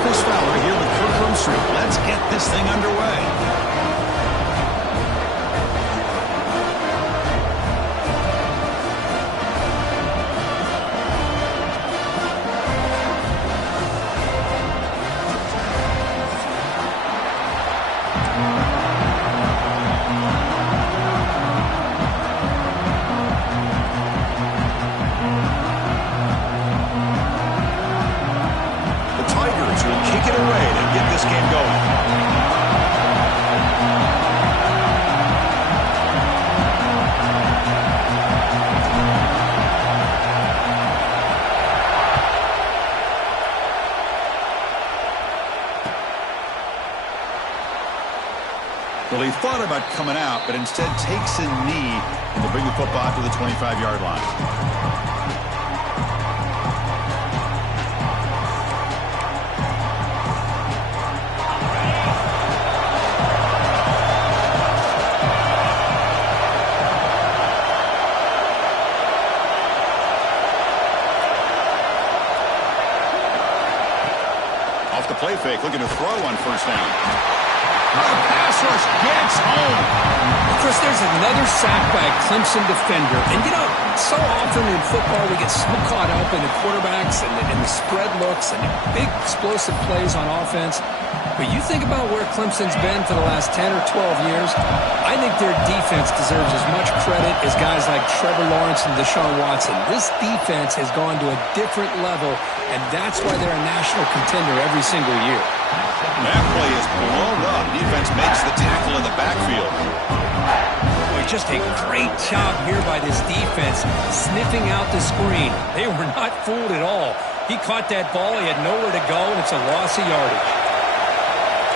Chris Fowler here with Kirk Herbstreit. Let's get this thing underway. Well, he thought about coming out, but instead takes a knee and to bring the football to the 25-yard line. Off the play fake, looking to throw on first down. The pass rush gets home. Chris, there's another sack by a Clemson defender. And, you know, so often in football we get so caught up in the quarterbacks and the spread looks and the big explosive plays on offense. But you think about where Clemson's been for the last 10 or 12 years, I think their defense deserves as much credit as guys like Trevor Lawrence and Deshaun Watson. This defense has gone to a different level, and that's why they're a national contender every single year. That play is blown up. Defense makes the tackle in the backfield. Boy, just a great job here by this defense, sniffing out the screen. They were not fooled at all. He caught that ball. He had nowhere to go, and it's a loss of yardage.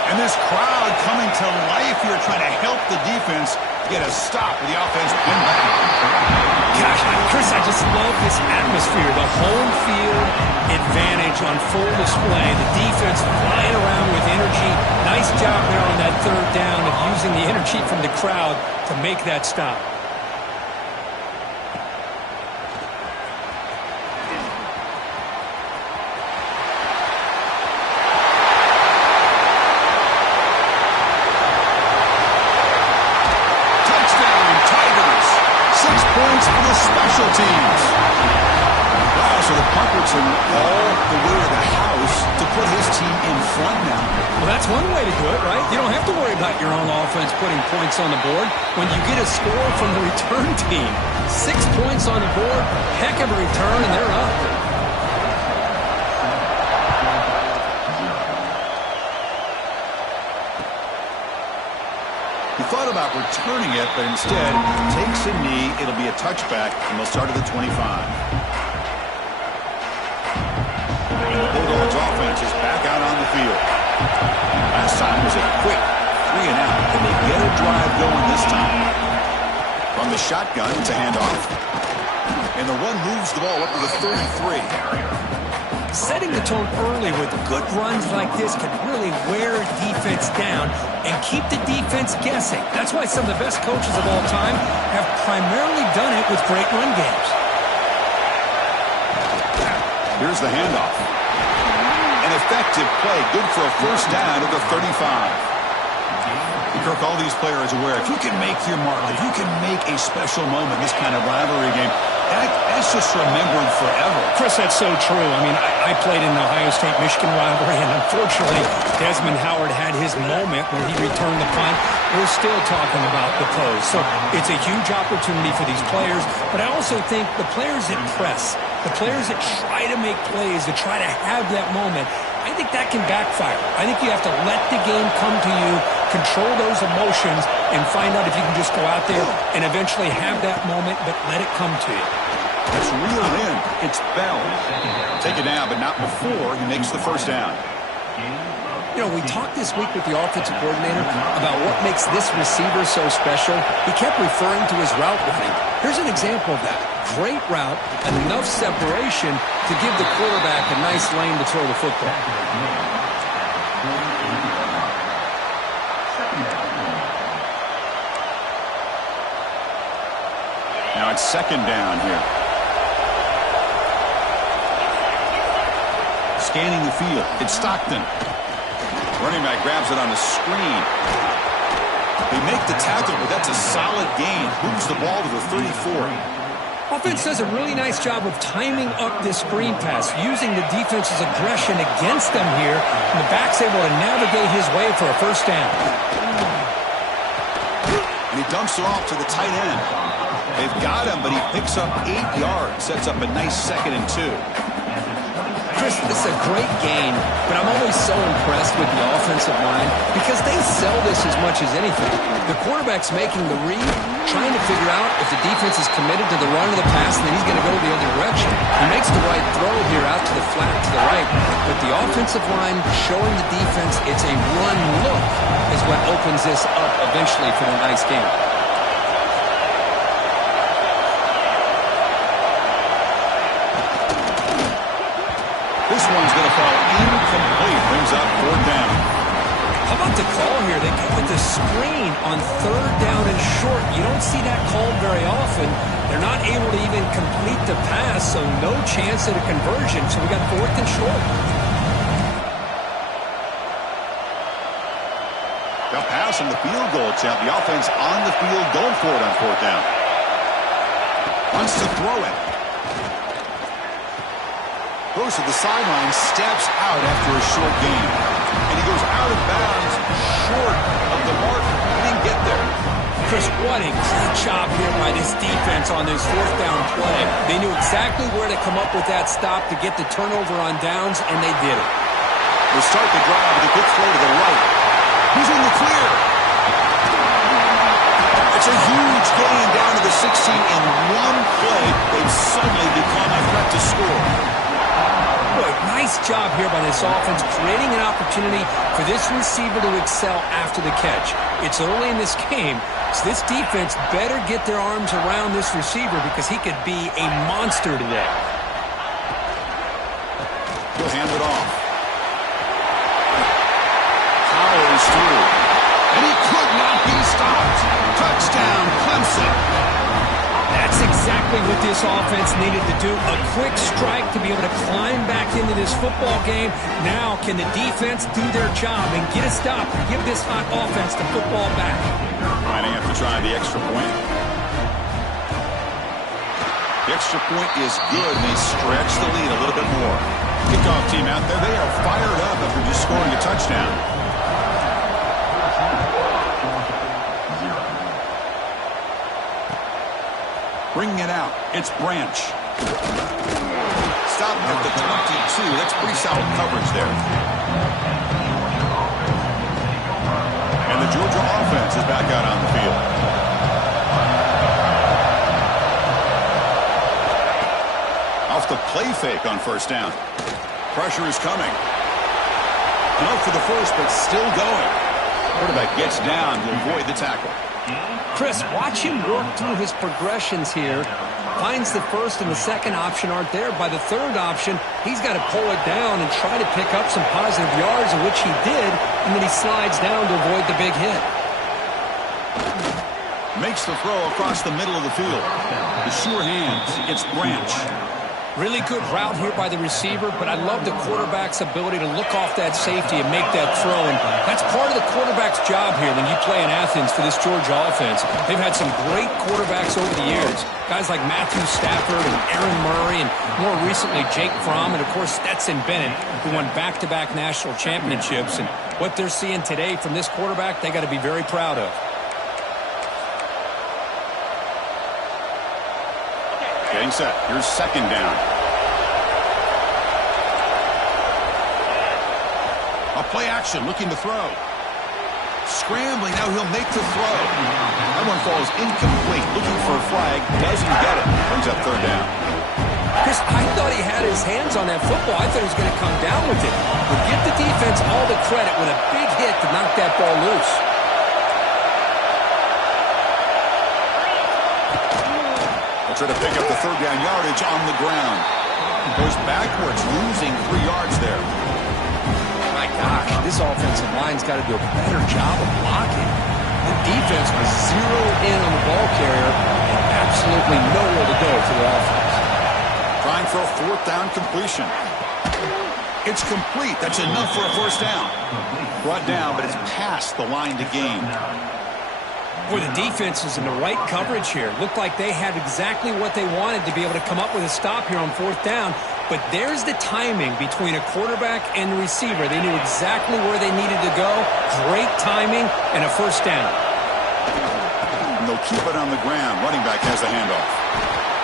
And this crowd coming to life here, trying to help the defense get a stop with the offense pin back. Gosh, Chris, I just love this atmosphere. The home field advantage on full display. The defense flying around with energy. Nice job there on that third down of using the energy from the crowd to make that stop. Special teams. Wow, so the punt return all the way to the house to put his team in front now. Well, that's one way to do it, right? You don't have to worry about your own offense putting points on the board when you get a score from the return team. 6 points on the board, heck of a return, and they're up. He thought about returning it, but instead takes a knee. It'll be a touchback, and they'll start at the 25. And the Bulldogs offense is back out on the field. Last time was a quick 3 and out. Can they get a drive going this time? From the shotgun, it's a handoff. And the run moves the ball up to the 33. Setting the tone early with good runs like this can really wear defense down and keep the defense guessing. That's why some of the best coaches of all time have primarily done it with great run games. Here's the handoff. An effective play, good for a first down at the 35. Kirk, all these players aware, if you can make your mark, if you can make a special moment, this kind of rivalry game, that's just remembered forever. Chris, that's so true. I mean, I played in the Ohio State-Michigan rivalry, and unfortunately, Desmond Howard had his moment when he returned the punt. We're still talking about the pose. So it's a huge opportunity for these players, but I also think the players that press, the players that try to make plays, that try to have that moment, I think that can backfire. I think you have to let the game come to you, control those emotions, and find out if you can just go out there and eventually have that moment, but let it come to you. That's reeled in. It's Bell. Take it down, but not before he makes the first down. You know, we talked this week with the offensive coordinator about what makes this receiver so special. He kept referring to his route running. Here's an example of that. Great route, enough separation to give the quarterback a nice lane to throw the football. Now it's second down here. scanning the field. It's Stockton. Running back grabs it on a screen. They make the tackle, but that's a solid gain. Moves the ball to the 34. Offense does a really nice job of timing up this screen pass, using the defense's aggression against them here, and the back's able to navigate his way for a first down. And he dumps it off to the tight end. They've got him, but he picks up 8 yards, sets up a nice 2nd and 2. Chris, this is a great game, but I'm always so impressed with the offensive line because they sell this as much as anything. The quarterback's making the read, trying to figure out if the defense is committed to the run or the pass, and then he's going to go the other direction. He makes the right throw here out to the flat to the right, but the offensive line showing the defense it's a run look is what opens this up eventually for a nice game. This one's going to fall incomplete. Brings up 4th down. How about the call here? They go with the screen on 3rd down and short. You don't see that called very often. They're not able to even complete the pass, so no chance at a conversion. So we got 4th and short. They'll pass on the field goal attempt. The offense on the field going for it on 4th down. Wants to throw it. Goes to the sideline, steps out after a short gain. And he goes out of bounds, short of the mark. He didn't get there. Chris, what a great job here by this defense on this 4th down play. They knew exactly where to come up with that stop to get the turnover on downs, and they did it. They start the drive with a good throw to the right. He's in the clear. It's a huge gain down to the 16 in one play. They've suddenly become a threat to score. Boy, nice job here by this offense, creating an opportunity for this receiver to excel after the catch. It's early in this game, so this defense better get their arms around this receiver because he could be a monster today. He'll hand it off. Powers through. And he could not be stopped. Touchdown, Clemson. That's exactly what this offense needed to do. A quick strike to be able to climb back into this football game. Now, can the defense do their job and get a stop and give this hot offense the football back? Lining up to try the extra point. The extra point is good, and they stretch the lead a little bit more. Kickoff team out there, they are fired up after just scoring a touchdown. Bringing it out, it's Branch. Stop at the 22. That's pretty solid coverage there. And the Georgia offense is back out on the field. Off the play fake on 1st down. Pressure is coming. Enough for the first, but still going. Quarterback gets down to avoid the tackle. Chris, watch him work through his progressions here. Finds the 1st and the 2nd option aren't there. By the 3rd option, he's got to pull it down and try to pick up some positive yards, of which he did, and then he slides down to avoid the big hit. Makes the throw across the middle of the field. The sure hands. It's Branch. Really good route here by the receiver, but I love the quarterback's ability to look off that safety and make that throw. And that's part of the quarterback's job here when you play in Athens for this Georgia offense. They've had some great quarterbacks over the years. Guys like Matthew Stafford and Aaron Murray, and more recently Jake Fromm, and of course Stetson Bennett, who won back-to-back national championships. And what they're seeing today from this quarterback, they got to be very proud of. Getting set. Here's 2nd down. A play action, looking to throw. Scrambling, now he'll make the throw. That one falls incomplete. Looking for a flag, doesn't get it. Brings up 3rd down. Chris, I thought he had his hands on that football. I thought he was going to come down with it. But give the defense all the credit with a big hit to knock that ball loose. Try to pick up the 3rd down yardage on the ground. Goes backwards, losing 3 yards there. My gosh, this offensive line's got to do a better job of blocking. The defense was zeroed in on the ball carrier and absolutely nowhere to go for the offense. Trying for a 4th down completion. It's complete. That's enough for a first down. Brought down, but it's past the line to gain. Boy, the defense is in the right coverage here. Looked like they had exactly what they wanted to be able to come up with a stop here on fourth down. But there's the timing between a quarterback and the receiver. They knew exactly where they needed to go. Great timing and a first down. And they'll keep it on the ground. Running back has the handoff.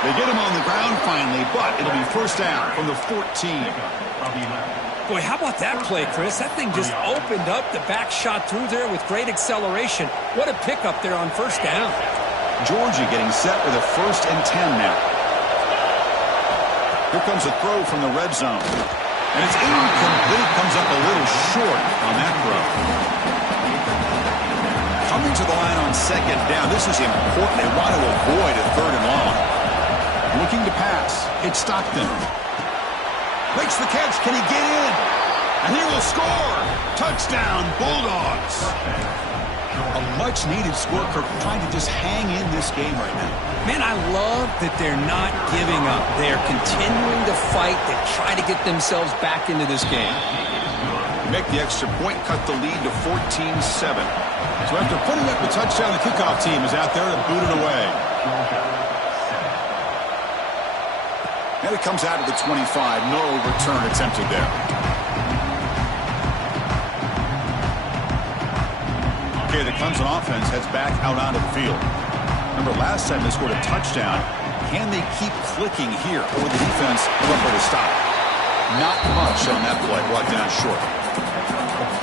They get him on the ground finally, but it'll be first down from the 14. Boy, how about that play, Chris? That thing just opened up. The back shot through there with great acceleration. What a pickup there on first down. Georgia getting set with a 1st and 10 now. Here comes a throw from the red zone. And it's incomplete. Comes up a little short on that throw. Coming to the line on 2nd down. This is important. They want to avoid a 3rd and long. Looking to pass. It's Stockton. Makes the catch. Can he get in? And he will score. Touchdown, Bulldogs. A much-needed score. Kirk trying to just hang in this game right now. Man, I love that they're not giving up. They're continuing to fight to try to get themselves back into this game. Make the extra point, cut the lead to 14-7. So after putting up the touchdown, the kickoff team is out there to boot it away. And it comes out of the 25. No return attempted there. Okay, the Clemson offense heads back out onto the field. Remember, last time they scored a touchdown. Can they keep clicking here? Or the defense will put a stop? Not much on that play. Brought down short.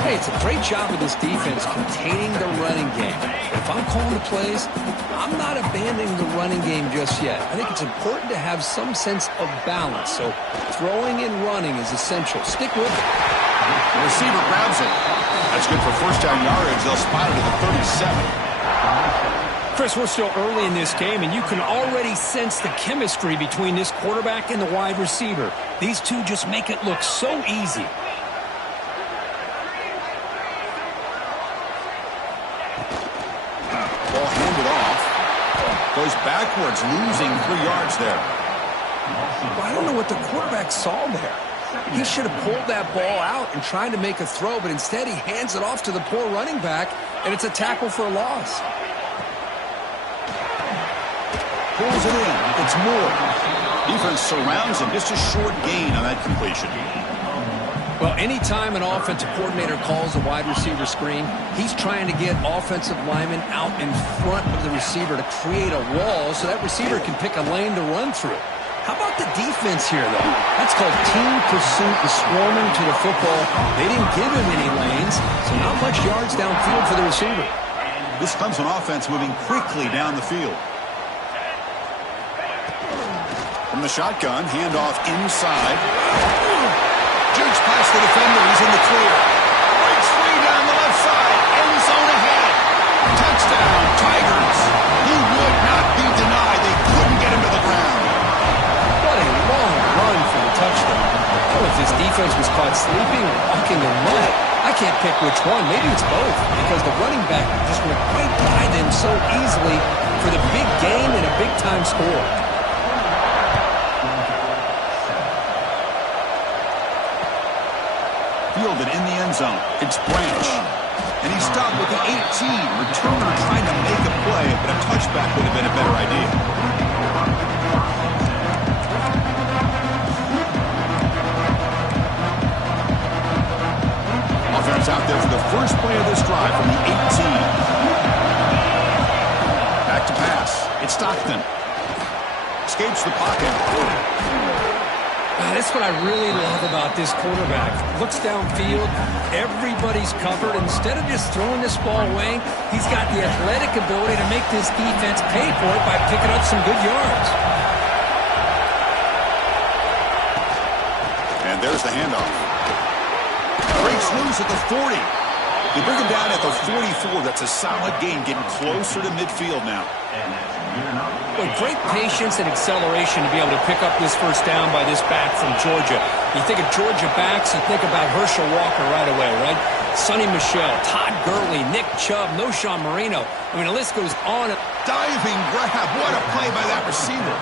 Hey, it's a great job of this defense containing the running game. If I'm calling the plays, I'm not abandoning the running game just yet. I think it's important to have some sense of balance. So throwing and running is essential. Stick with it. The receiver grabs it. That's good for first down yardage. They'll spot it at the 37. Chris, we're still early in this game, and you can already sense the chemistry between this quarterback and the wide receiver. These two just make it look so easy. Ball handed off. Goes backwards, losing 3 yards there. Well, I don't know what the quarterback saw there. He should have pulled that ball out and tried to make a throw, but instead he hands it off to the poor running back, and it's a tackle for a loss. Pulls it in. It's Moore. Defense surrounds him. Just a short gain on that completion. Well, anytime an offensive coordinator calls a wide receiver screen, he's trying to get offensive linemen out in front of the receiver to create a wall so that receiver can pick a lane to run through. How about the defense here, though? That's called team pursuit and swarming to the football. They didn't give him any lanes, so not much yards downfield for the receiver. This Clemson offense moving quickly down the field. From the shotgun, handoff inside. Jukes past the defender. He's in the clear. Breaks free down the left side. End zone ahead. Touchdown, Tigers. He would not be denied. They couldn't get him to the ground. What a long run for the touchdown. I don't know if this defense was caught sleeping or walking in mud. I can't pick which one. Maybe it's both, because the running back just went right by them so easily for the big gain and a big-time score. Fielded in the end zone. It's Branch. And he stopped with the 18. Returner trying to make a play, but a touchback would have been a better idea. Offense out there for the first play of this drive from the 18. Back to pass. It's Stockton. Escapes the pocket. That's what I really love about this quarterback. Looks downfield, everybody's covered. Instead of just throwing this ball away, he's got the athletic ability to make this defense pay for it by picking up some good yards. And there's the handoff. Breaks loose at the 40. They bring him down at the 44. That's a solid gain, getting closer to midfield now. Well, great patience and acceleration to be able to pick up this first down by this back from Georgia. You think of Georgia backs, you think about Herschel Walker right away, right? Sonny Michel, Todd Gurley, Nick Chubb, Noshawn Marino. I mean, the list goes on. Diving grab. What a play by that receiver.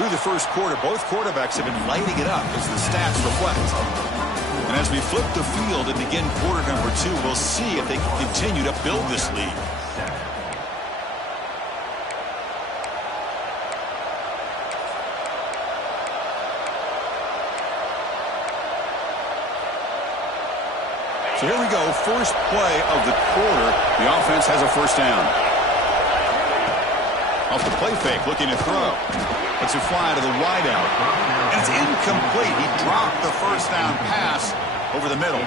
Through the first quarter, both quarterbacks have been lighting it up as the stats reflect. And as we flip the field and begin quarter number 2, we'll see if they can continue to build this lead. So here we go, first play of the quarter. The offense has a first down. Off the play fake, looking to throw. Lets it fly to the wideout. And it's incomplete. He dropped the first down pass over the middle.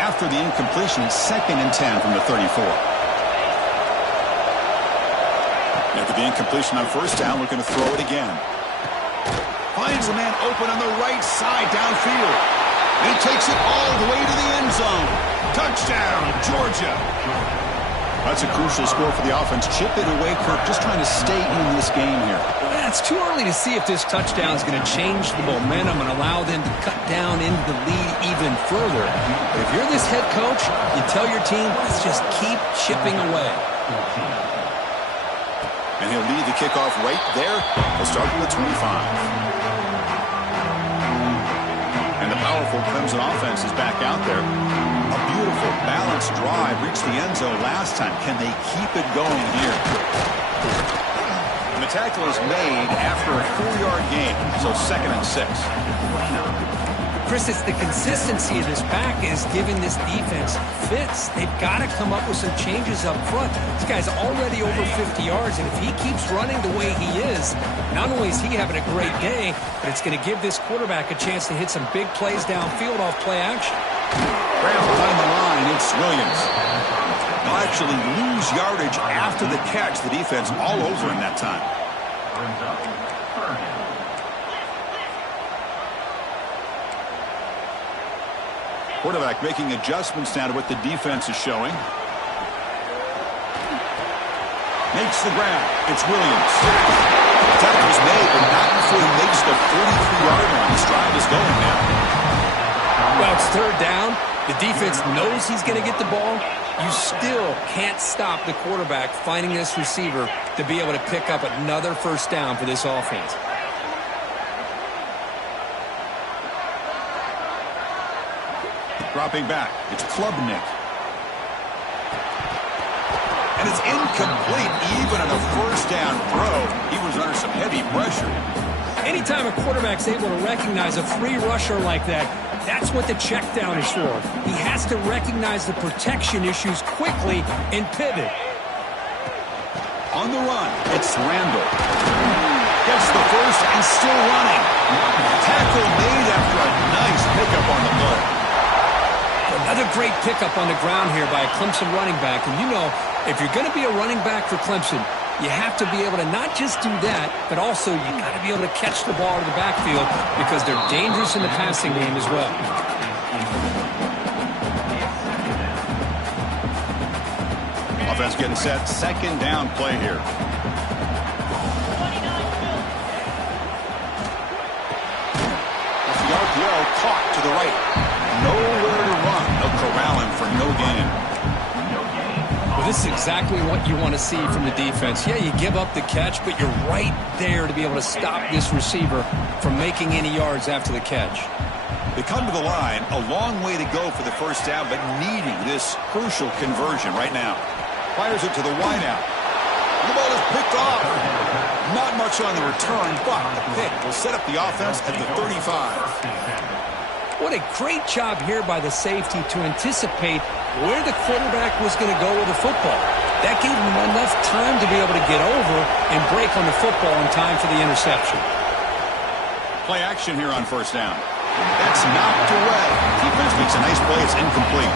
After the incompletion, it's 2nd and 10 from the 34. After the incompletion on first down, looking to throw it again. Finds a man open on the right side downfield. And he takes it all the way to the end zone. Touchdown, Georgia. That's a crucial score for the offense. Chip it away, Kirk, just trying to stay in this game here. Yeah, it's too early to see if this touchdown is going to change the momentum and allow them to cut down into the lead even further. But if you're this head coach, you tell your team, let's just keep chipping away. And he'll lead the kickoff right there. He'll start with the 25. And the powerful Clemson offense is back out there. A beautiful, balanced drive reached the end zone last time. Can they keep it going here? And the tackle is made after a 4-yard gain, so 2nd and 6. Chris, it's the consistency of this back is giving this defense fits. They've got to come up with some changes up front. This guy's already over 50 yards, and if he keeps running the way he is, not only is he having a great day, but it's going to give this quarterback a chance to hit some big plays downfield off play action. Graham behind the line, it's Williams. They'll actually lose yardage after the catch. The defense all over him that time. Quarterback making adjustments now to what the defense is showing. Makes the grab. It's Williams. The tackle was made, but not before he makes the 43-yard line. This drive is going now. Well, it's 3rd down. The defense knows he's going to get the ball. You still can't stop the quarterback finding this receiver to be able to pick up another first down for this offense. Dropping back, it's Klubnik. And it's incomplete even on a first down throw. He was under some heavy pressure. Anytime a quarterback's able to recognize a free rusher like that, that's what the check down is for. He has to recognize the protection issues quickly and pivot. On the run, it's Randall. Gets the first and still running. Tackle made after a nice pickup on the play. Another great pickup on the ground here by a Clemson running back. And you know, if you're going to be a running back for Clemson, you have to be able to not just do that, but also you got to be able to catch the ball in the backfield because they're dangerous in the passing game as well. Offense getting set. 2nd down play here. The RPO caught to the right. Nowhere to run. They'll corral him for no gain. Well, this is exactly what you want to see from the defense. Yeah, you give up the catch, but you're right there to be able to stop this receiver from making any yards after the catch. They come to the line, a long way to go for the first down, but needing this crucial conversion right now. Fires it to the wideout. The ball is picked off. Not much on the return, but the pick will set up the offense at the 35. What a great job here by the safety to anticipate where the quarterback was going to go with the football. That gave him enough time to be able to get over and break on the football in time for the interception. Play action here on first down. That's knocked away. Defense makes a nice play. It's incomplete.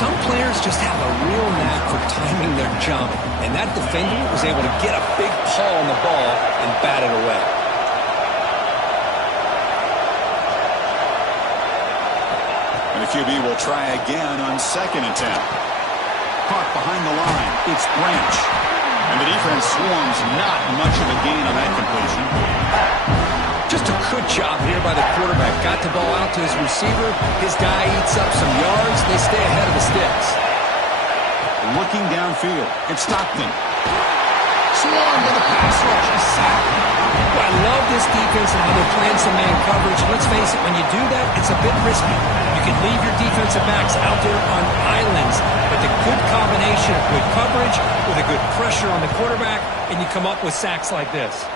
Some players just have a real knack for timing their jump, and that defender was able to get a big paw on the ball and bat it away. And the QB will try again on 2nd and 10. Caught behind the line. It's Branch. And the defense swarms not much of a gain on that completion. Just a good job here by the quarterback. Got the ball out to his receiver. His guy eats up some yards. They stay ahead of the sticks. Looking downfield. It's Stockton. Swung with a pass rush. A sack. Well, I love this defense and how they're playing some man coverage. Let's face it, when you do that, it's a bit risky. You can leave your defensive backs out there on islands, but the good combination of good coverage with a good pressure on the quarterback, and you come up with sacks like this.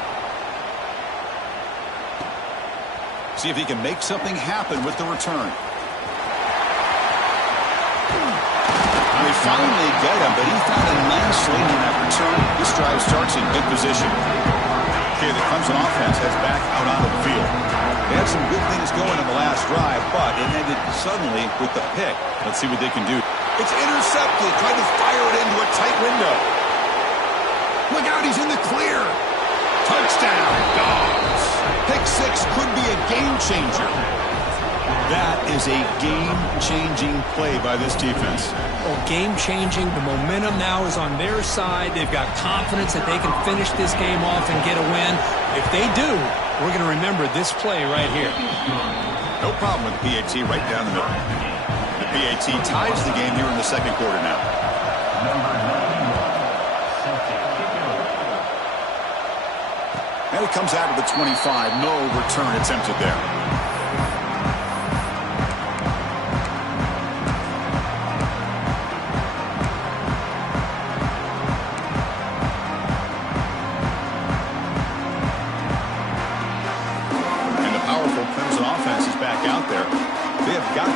See if he can make something happen with the return. They finally get him, but he found a nice lane in that return. This drive starts in good position. Okay, the Clemson offense heads back out onto the field. They had some good things going in the last drive, but it ended suddenly with the pick. Let's see what they can do. It's intercepted, trying to fire it into a tight window. Look out, he's in the clear. Touchdown, Dogs. Pick six could be a game changer. That is a game-changing play by this defense. Oh, game-changing. The momentum now is on their side. They've got confidence that they can finish this game off and get a win. If they do, we're going to remember this play right here. No problem with the PAT right down the middle. The PAT ties the game here in the second quarter now. And it comes out of the 25. No return attempted there.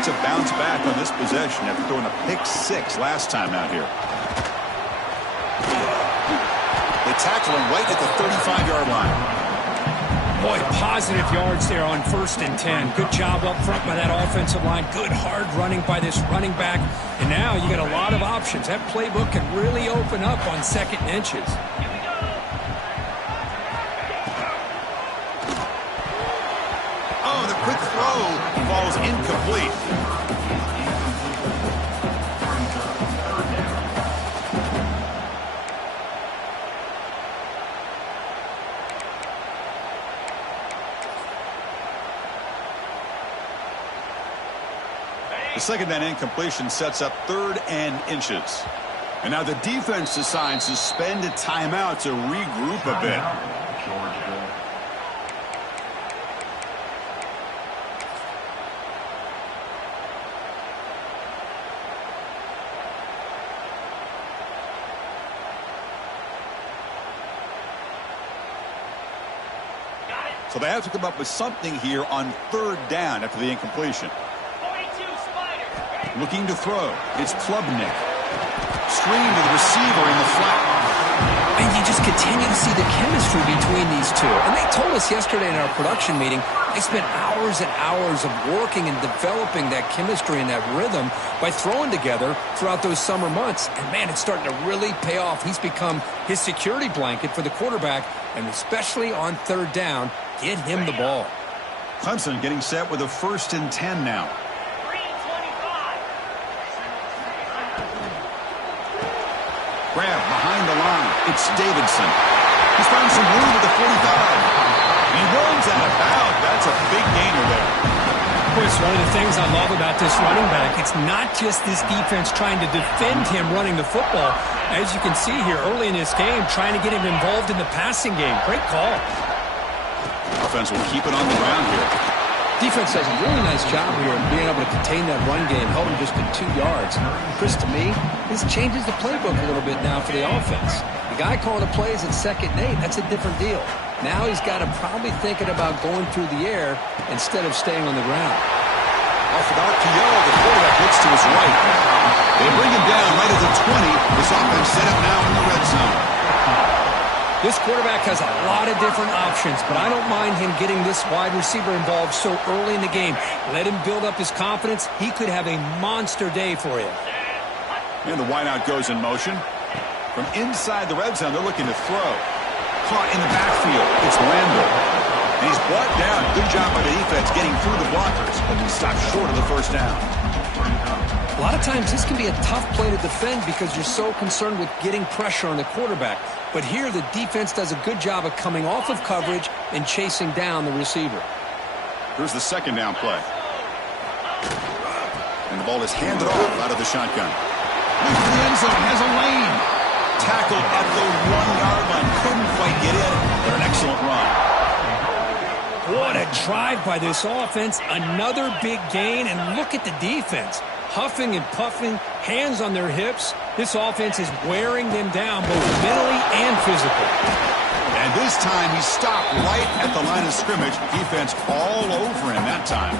To bounce back on this possession after throwing a pick six last time out here. They tackle him right at the 35-yard line. Boy, positive yards there on 1st and 10. Good job up front by that offensive line. Good hard running by this running back. And now you got a lot of options. That playbook can really open up on 2nd and inches. Oh, the quick throw falls incomplete. The second down incompletion sets up 3rd and inches. And now the defense decides to spend a timeout to regroup a bit. So they have to come up with something here on 3rd down after the incompletion. Looking to throw. It's Klubnik. Screen to the receiver in the flat. And you just continue to see the chemistry between these two. And they told us yesterday in our production meeting, they spent hours and hours of working and developing that chemistry and that rhythm by throwing together throughout those summer months. And, man, it's starting to really pay off. He's become his security blanket for the quarterback, and especially on 3rd down, get him the ball. Clemson getting set with a 1st and 10 now. Grab behind the line. It's Davidson. He's found some room at the 45. And he runs out of bounds. That's a big gainer there. Chris, one of the things I love about this running back, it's not just this defense trying to defend him running the football. As you can see here early in this game, trying to get him involved in the passing game. Great call. Offense will keep it on the ground here. Defense does a really nice job here of being able to contain that run game, held him just to 2 yards. Chris, to me, this changes the playbook a little bit now for the offense. The guy calling the plays at 2nd and 8, that's a different deal. Now he's got to probably thinking about going through the air instead of staying on the ground. Off without Keogh, the quarterback looks to his right. They bring him down right at the 20. This offense set up now in the red zone. This quarterback has a lot of different options, but I don't mind him getting this wide receiver involved so early in the game. Let him build up his confidence. He could have a monster day for you. And the wideout goes in motion. From inside the red zone, they're looking to throw. Caught in the backfield. It's Randall. And he's brought down. Good job by the defense getting through the blockers, but he stopped short of the 1st down. A lot of times this can be a tough play to defend because you're so concerned with getting pressure on the quarterback. But here the defense does a good job of coming off of coverage and chasing down the receiver. Here's the 2nd down play. And the ball is handed off out of the shotgun. Looks for the end zone, has a lane. Tackled at the 1-yard line. Couldn't quite get in, but an excellent run. What a drive by this offense. Another big gain, and look at the defense. Huffing and puffing, hands on their hips. This offense is wearing them down both mentally and physically. And this time he stopped right at the line of scrimmage. Defense all over him that time.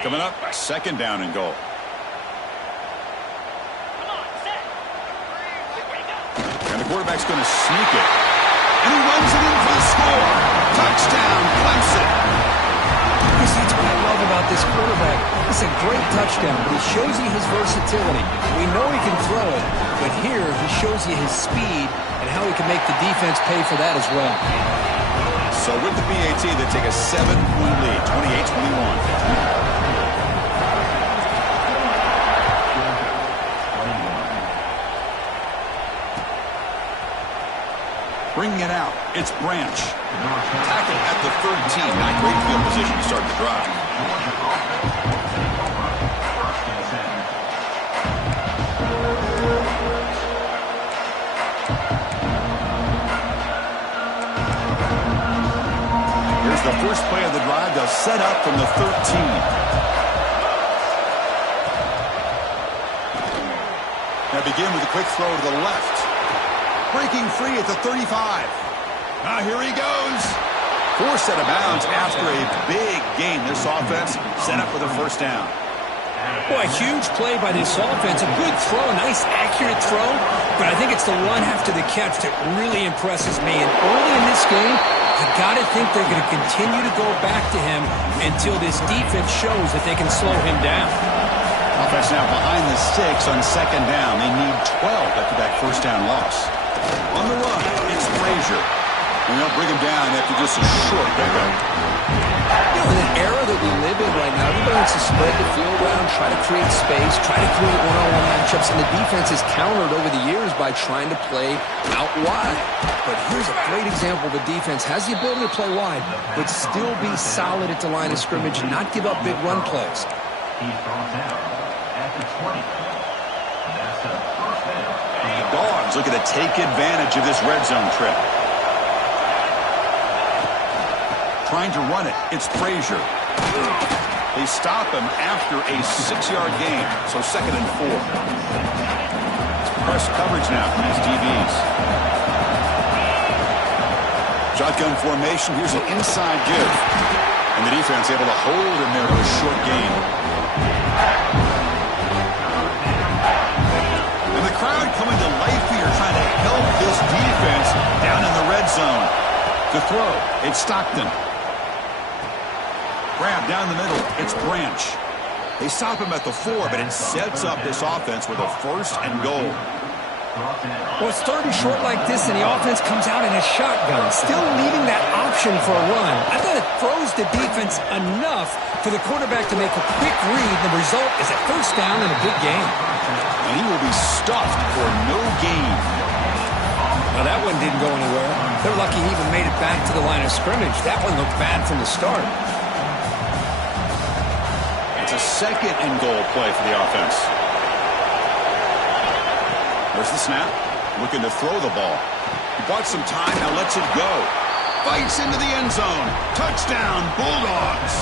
Coming up, second down and goal. And the quarterback's going to sneak it. And he runs it in for the score. Touchdown, Clemson. That's what I love about this quarterback. It's a great touchdown, but he shows you his versatility. We know he can throw it, but here he shows you his speed and how he can make the defense pay for that as well. So with the PAT, they take a 7-point lead, 28-21. Bringing it out, it's Branch. Tackled at the 13, not great field position to start the drive. Here's the first play of the drive. They'll set up from the 13. Now begin with a quick throw to the left. Breaking free at the 35. Now here he goes. Forced out of bounds after a big gain. This offense set up with a first down. Boy, a huge play by this offense. A good throw, a nice accurate throw. But I think it's the run after the catch that really impresses me. And early in this game, you got to think they're going to continue to go back to him until this defense shows that they can slow him down. Offense now behind the sticks on second down. They need 12 after that first down loss. On the run, it's Frazier. And they'll bring him down after just a short pickup. You know, in an era that we live in right now, everybody wants to spread the field around, try to create space, try to create one-on-one matchups, and the defense is countered over the years by trying to play out wide. But here's a great example. The defense has the ability to play wide, but still be solid at the line of scrimmage and not give up big run plays. He's brought down at the 20. That's the first down. The Dogs looking to take advantage of this red zone trip. Trying to run it. It's Frazier. They stop him after a 6-yard gain, so 2nd and 4. It's press coverage now from his DBs. Shotgun formation. Here's an inside give. And the defense able to hold him there to a short gain. And the crowd coming to life here, trying to help this defense down in the red zone. To throw, it's Stockton. Grab down the middle, it's Branch. They stop him at the 4, but it sets up this offense with a 1st and goal. Well, it's 3rd and short like this, and the offense comes out in a shotgun, still leaving that option for a run. I thought it throws the defense enough for the quarterback to make a quick read. The result is a 1st down and a big gain. And he will be stuffed for no gain. Now, that one didn't go anywhere. They're lucky he even made it back to the line of scrimmage. That one looked bad from the start. It's a 2nd and goal play for the offense. There's the snap. Looking to throw the ball. He bought some time, now lets it go. Fights into the end zone. Touchdown, Bulldogs.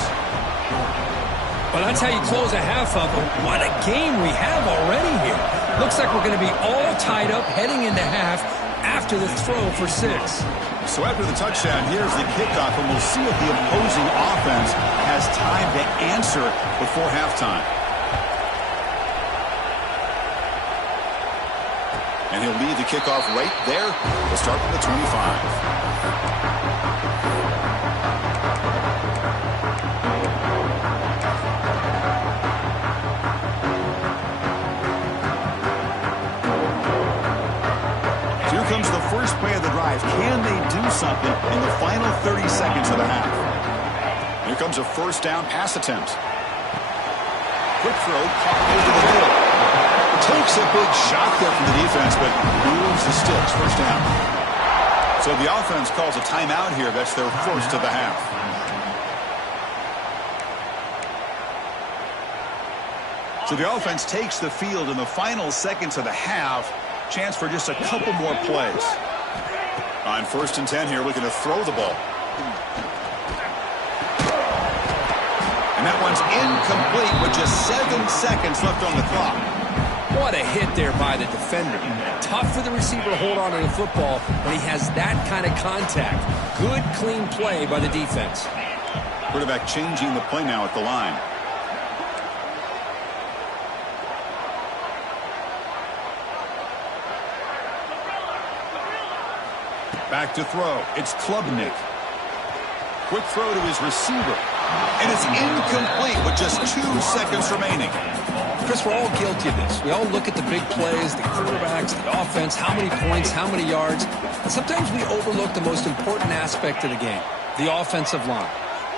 Well, that's how you close a half up. What a game we have already here. Looks like we're going to be all tied up heading into half after the throw for 6. So after the touchdown, here's the kickoff, and we'll see if the opposing offense has time to answer before halftime. And he'll lead the kickoff right there. We'll start from the 25. Here comes the first play of the drive. Can they do something in the final 30 seconds of the half? Here comes a 1st down pass attempt. Quick throw, caught over the middle. Takes a big shot there from the defense, but moves the sticks. First down. So the offense calls a timeout here. That's their first of the half. So the offense takes the field in the final seconds of the half. Chance for just a couple more plays. On 1st and 10 here, looking to throw the ball. And that one's incomplete with just 7 seconds left on the clock. What a hit there by the defender. Tough for the receiver to hold on to the football when he has that kind of contact. Good, clean play by the defense. Quarterback changing the play now at the line. Back to throw. It's Klubnik. Quick throw to his receiver. And it's incomplete with just 2 seconds remaining. Chris, we're all guilty of this. We all look at the big plays, the quarterbacks, the offense, how many points, how many yards. And sometimes we overlook the most important aspect of the game, the offensive line.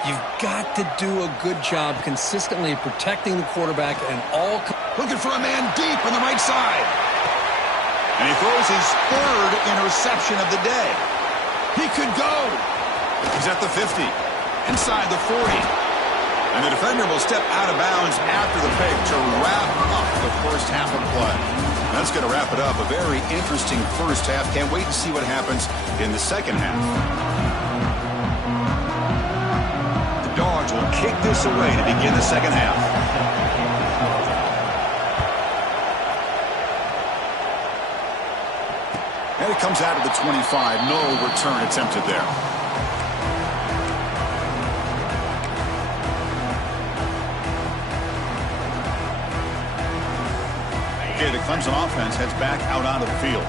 You've got to do a good job consistently protecting the quarterback and all. Looking for a man deep on the right side. And he throws his 3rd interception of the day. He could go. He's at the 50. Inside the 40. And the defender will step out of bounds after the pick to wrap up the first half of play. That's going to wrap it up. A very interesting first half. Can't wait to see what happens in the second half. The Dogs will kick this away to begin the second half. And it comes out of the 25. No return attempted there. Okay, the Clemson offense heads back out onto the field.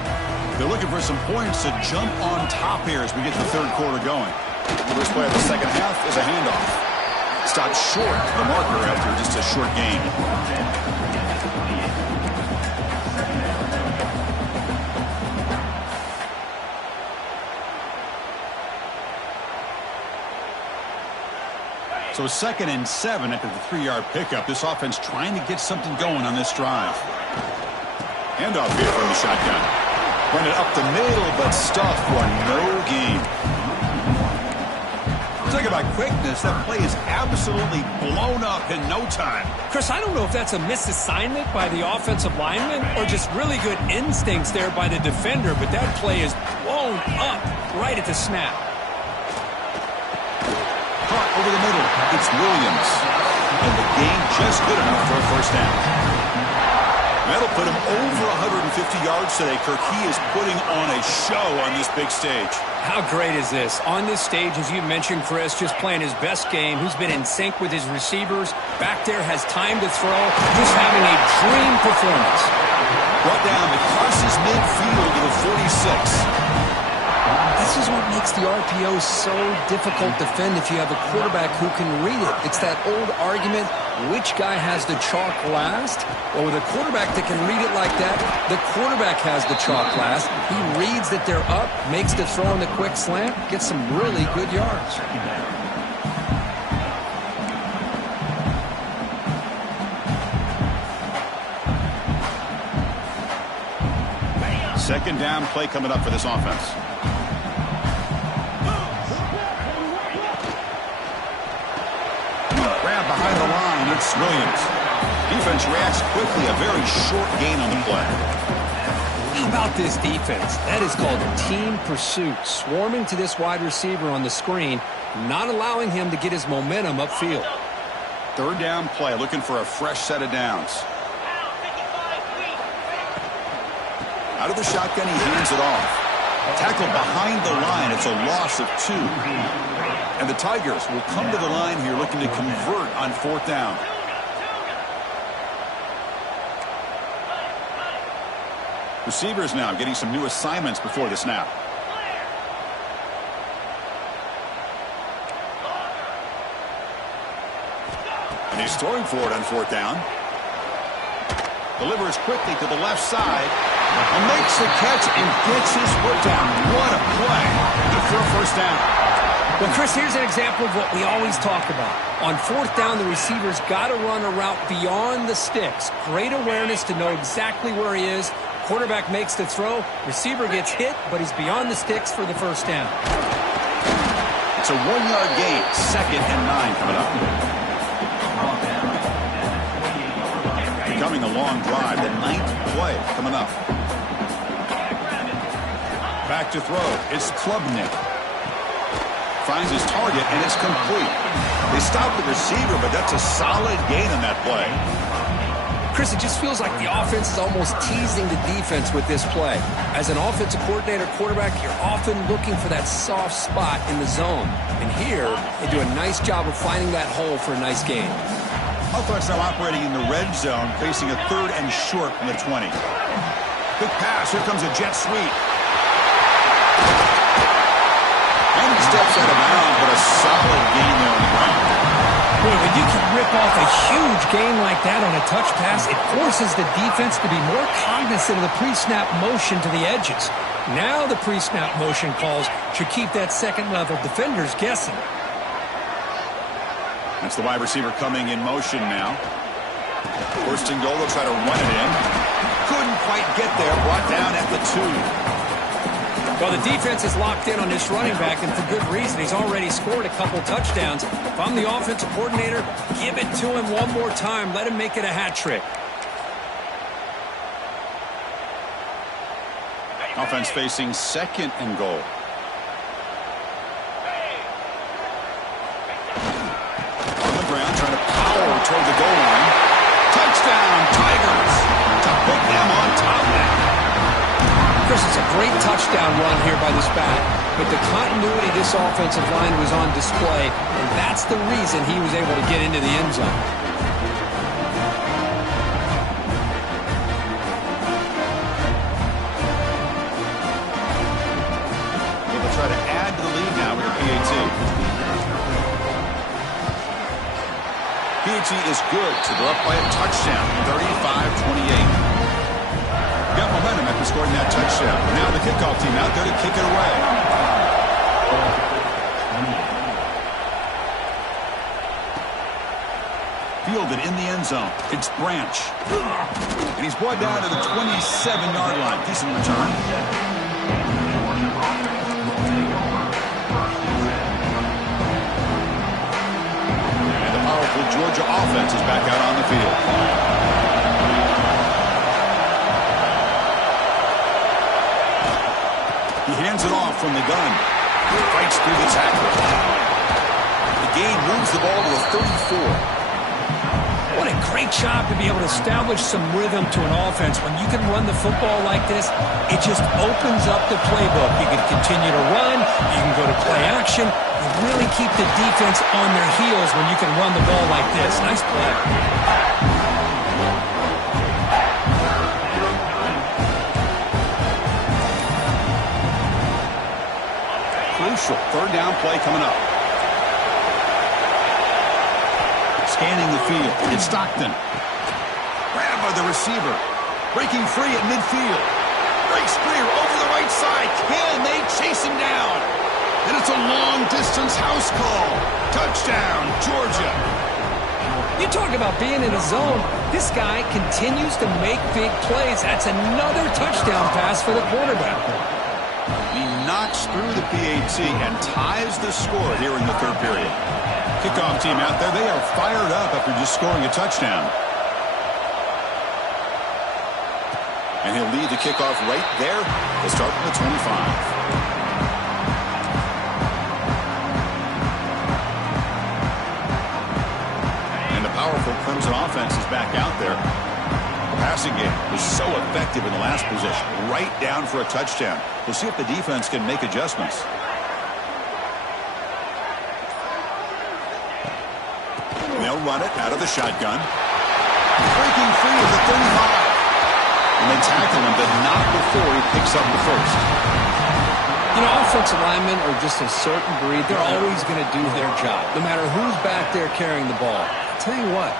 They're looking for some points to jump on top here as we get the 3rd quarter going. The first play of the second half is a handoff. Stopped short of the marker after just a short gain. So 2nd and 7 after the 3-yard pickup. This offense trying to get something going on this drive. Handoff here from the shotgun. Run it up the middle, but stuffed for no gain. Talk about quickness. That play is absolutely blown up in no time. Chris, I don't know if that's a misassignment by the offensive lineman or just really good instincts there by the defender, but that play is blown up right at the snap. Caught over the middle. It's Williams. And the gain just good enough for a first down. That'll put him over 150 yards today, Kirk. He is putting on a show on this big stage. How great is this? On this stage, as you mentioned, Chris, just playing his best game. He's been in sync with his receivers. Back there, has time to throw. Just having a dream performance. Brought down across midfield to the 46. This is what makes the RPO so difficult to defend if you have a quarterback who can read it. It's that old argument, which guy has the chalk last? Well, with a quarterback that can read it like that, the quarterback has the chalk last. He reads that they're up, makes the throw on the quick slant, gets some really good yards. Second down play coming up for this offense. Grab behind the line, it's Williams. Defense reacts quickly, a very short gain on the play. How about this defense? That is called team pursuit. Swarming to this wide receiver on the screen, not allowing him to get his momentum upfield. Third down play, looking for a fresh set of downs. Out of the shotgun, he hands it off. Tackled behind the line. It's a loss of 2. And the Tigers will come to the line here looking to convert on 4th down. Receivers now getting some new assignments before the snap. And he's throwing for it on 4th down. Delivers quickly to the left side. And makes the catch and gets his foot down. What a play. Good for a first down. Well, Chris, here's an example of what we always talk about. On fourth down, the receiver's got to run a route beyond the sticks. Great awareness to know exactly where he is. Quarterback makes the throw. Receiver gets hit, but he's beyond the sticks for the first down. It's a 1-yard gain. 2nd and 9 coming up. Becoming a long drive. The 9th play coming up. Back to throw. It's Klubnik. Finds his target, and it's complete. They stop the receiver, but that's a solid gain on that play. Chris, it just feels like the offense is almost teasing the defense with this play. As an offensive coordinator, quarterback, you're often looking for that soft spot in the zone. And here, they do a nice job of finding that hole for a nice gain. Offense now operating in the red zone, facing a 3rd and short from the 20. Quick pass. Here comes a jet sweep. And he steps out of bounds, but a solid gain there on the ground. Boy, when you can rip off a huge gain like that on a touch pass, it forces the defense to be more cognizant of the pre-snap motion to the edges. Now the pre-snap motion calls should keep that second-level defenders guessing. That's the wide receiver coming in motion now. First and goal, they'll try to run it in. Couldn't quite get there, brought down at the 2. Well, the defense is locked in on this running back, and for good reason. He's already scored a couple touchdowns. If I'm the offensive coordinator, give it to him one more time. Let him make it a hat trick. Offense facing 2nd and goal. On the ground, trying to power toward the goal line. Touchdown, Tigers! To put them on top now. Chris, it's a great touchdown run here by this back, but the continuity of this offensive line was on display, and that's the reason he was able to get into the end zone. They'll try to add to the lead now with PAT. PAT is good, so they're up by a touchdown, 35-28. Got momentum after scoring that touchdown. Now the kickoff team out there to kick it away. Fielded in the end zone. It's Branch. And he's brought down to the 27-yard line. Decent return. And the powerful Georgia offense is back out on the field. He hands it off from the gun. Fights through the tackle. The gain moves the ball to the 34. What a great job to be able to establish some rhythm to an offense. When you can run the football like this, it just opens up the playbook. You can continue to run. You can go to play action. You really keep the defense on their heels when you can run the ball like this. Nice play. Crucial 3rd down play coming up. Scanning the field. It's Stockton. Grabbed by the receiver. Breaking free at midfield. Breaks free over the right side. Can they chase him down? And it's a long-distance house call. Touchdown, Georgia. You talk about being in a zone. This guy continues to make big plays. That's another touchdown pass for the quarterback. He knocks through the PAT and ties the score here in the 3rd period. Kickoff team out there, they are fired up after just scoring a touchdown. And he'll lead the kickoff right there. They'll start from the 25. And the powerful Clemson offense is back out there. Passing game was so effective in the last possession, right down for a touchdown. We'll see if the defense can make adjustments. They'll run it out of the shotgun. Breaking free of the 35. And they tackle him, but not before he picks up the first. You know, offensive linemen are just a certain breed. They're always going to do their job, no matter who's back there carrying the ball. I'll tell you what,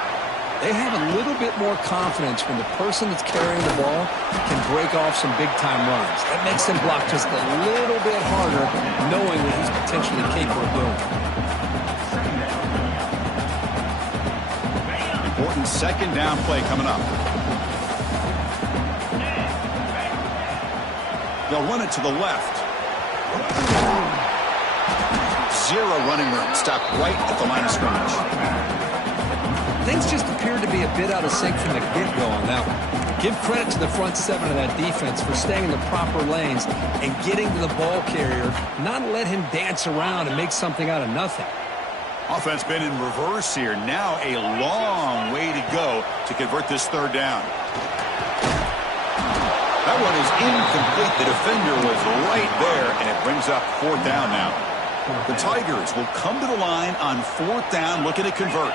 They have a little bit more confidence when the person that's carrying the ball can break off some big-time runs. That makes them block just a little bit harder, knowing what he's potentially capable of doing. Important second down play coming up. They'll run it to the left. Zero running room. Stopped right at the line of scrimmage. Things just appeared to be a bit out of sync from the get-go on that one. Give credit to the front seven of that defense for staying in the proper lanes and getting to the ball carrier, not let him dance around and make something out of nothing. Offense been in reverse here. Now a long way to go to convert this third down. That one is incomplete. The defender was right there, and it brings up fourth down now. The Tigers will come to the line on fourth down, looking to convert.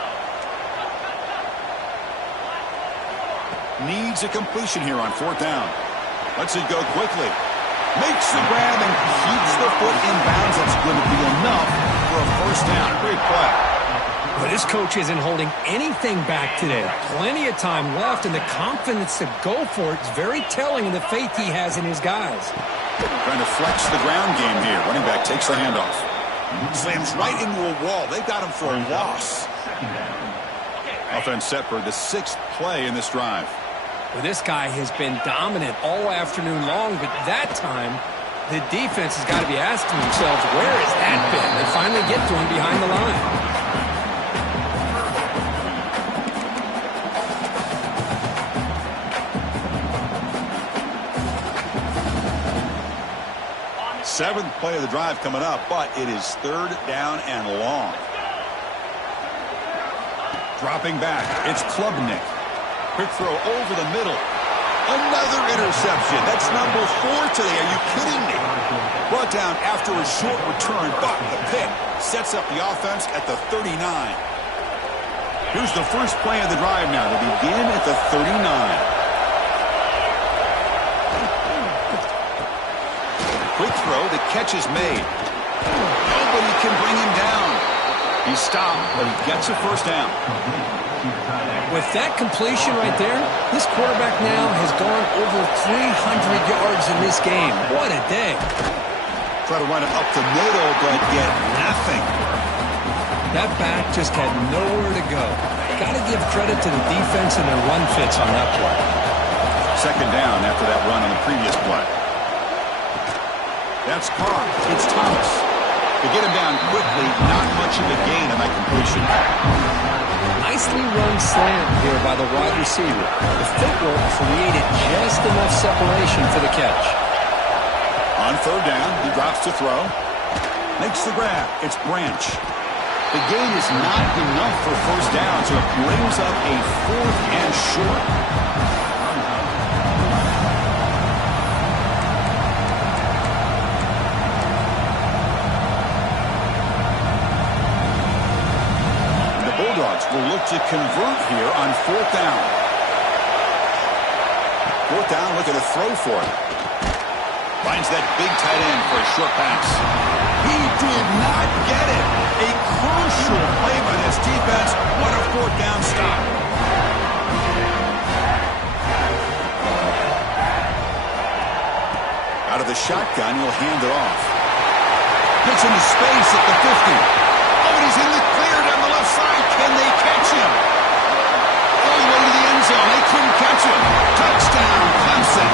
Needs a completion here on fourth down. Lets it go quickly. Makes the grab and keeps the foot in bounds. That's going to be enough for a first down. Great play. But this coach isn't holding anything back today. Plenty of time left, and the confidence to go for it is very telling of the faith he has in his guys. Trying to flex the ground game here. Running back takes the handoff. Slams right into a wall. They've got him for a loss. Offense set for the sixth play in this drive. Well, this guy has been dominant all afternoon long, but that time, the defense has got to be asking themselves, where has that been? They finally get to him behind the line. Seventh play of the drive coming up, but it is third down and long. Dropping back, it's Klubnik. Quick throw over the middle. Another interception. That's number 4 today. Are you kidding me? Brought down after a short return, but the pick sets up the offense at the 39. Here's the first play of the drive now. They begin at the 39. Quick throw, the catch is made. Nobody can bring him down. He's stopped, but he gets a first down. With that completion right there, this quarterback now has gone over 300 yards in this game. What a day. Try to run it up the middle, but get nothing. That back just had nowhere to go. Got to give credit to the defense and their run fits on that play. Second down after that run on the previous play. That's Carr. It's Thomas. To get him down quickly, not much of a gain on that completion. Nicely run slant here by the wide receiver. The footwork created just enough separation for the catch. On third down, he drops to throw. Makes the grab. It's Branch. The gain is not enough for first down, so it brings up a fourth and short. Will look to convert here on fourth down. Fourth down, looking to throw for it. Finds that big tight end for a short pass. He did not get it. A crucial play by this defense. What a fourth down stop. Out of the shotgun, he'll hand it off. Gets into space at the 50. Oh, and he's in the clear down the left side. Can they catch him? All the way to the end zone. They couldn't catch him. Touchdown, Clemson.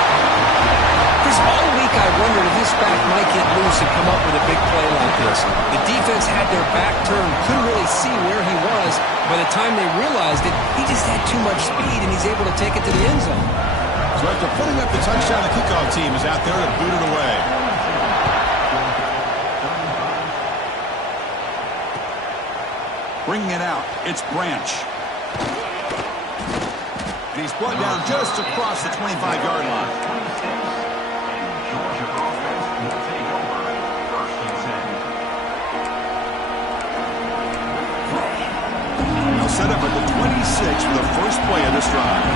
Chris, all week I wondered if this back might get loose and come up with a big play like this. The defense had their back turned, couldn't really see where he was. By the time they realized it, he just had too much speed, and he's able to take it to the end zone. So after putting up the touchdown, the kickoff team is out there to boot it away. Bringing it out, it's Branch. And he's brought down just across the 25-yard line. Georgia offense will take over first and 10. They'll set up at the 26 for the first play of this drive.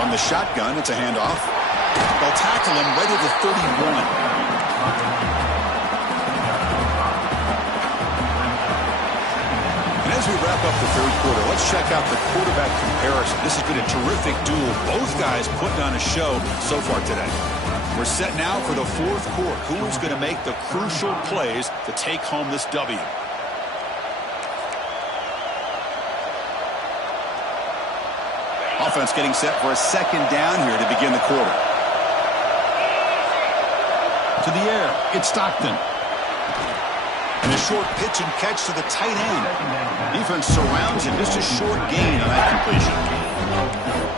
From the shotgun, it's a handoff. They'll tackle him right at the 31. As we wrap wrap up the third quarter, let's check out the quarterback comparison. This has been a terrific duel. Both guys putting on a show so far today. We're set now for the fourth quarter. Who is going to make the crucial plays to take home this W? Offense getting set for a second down here to begin the quarter. To the air, it's Stockton. And a short pitch and catch to the tight end. Defense surrounds him. Just a short gain on that completion.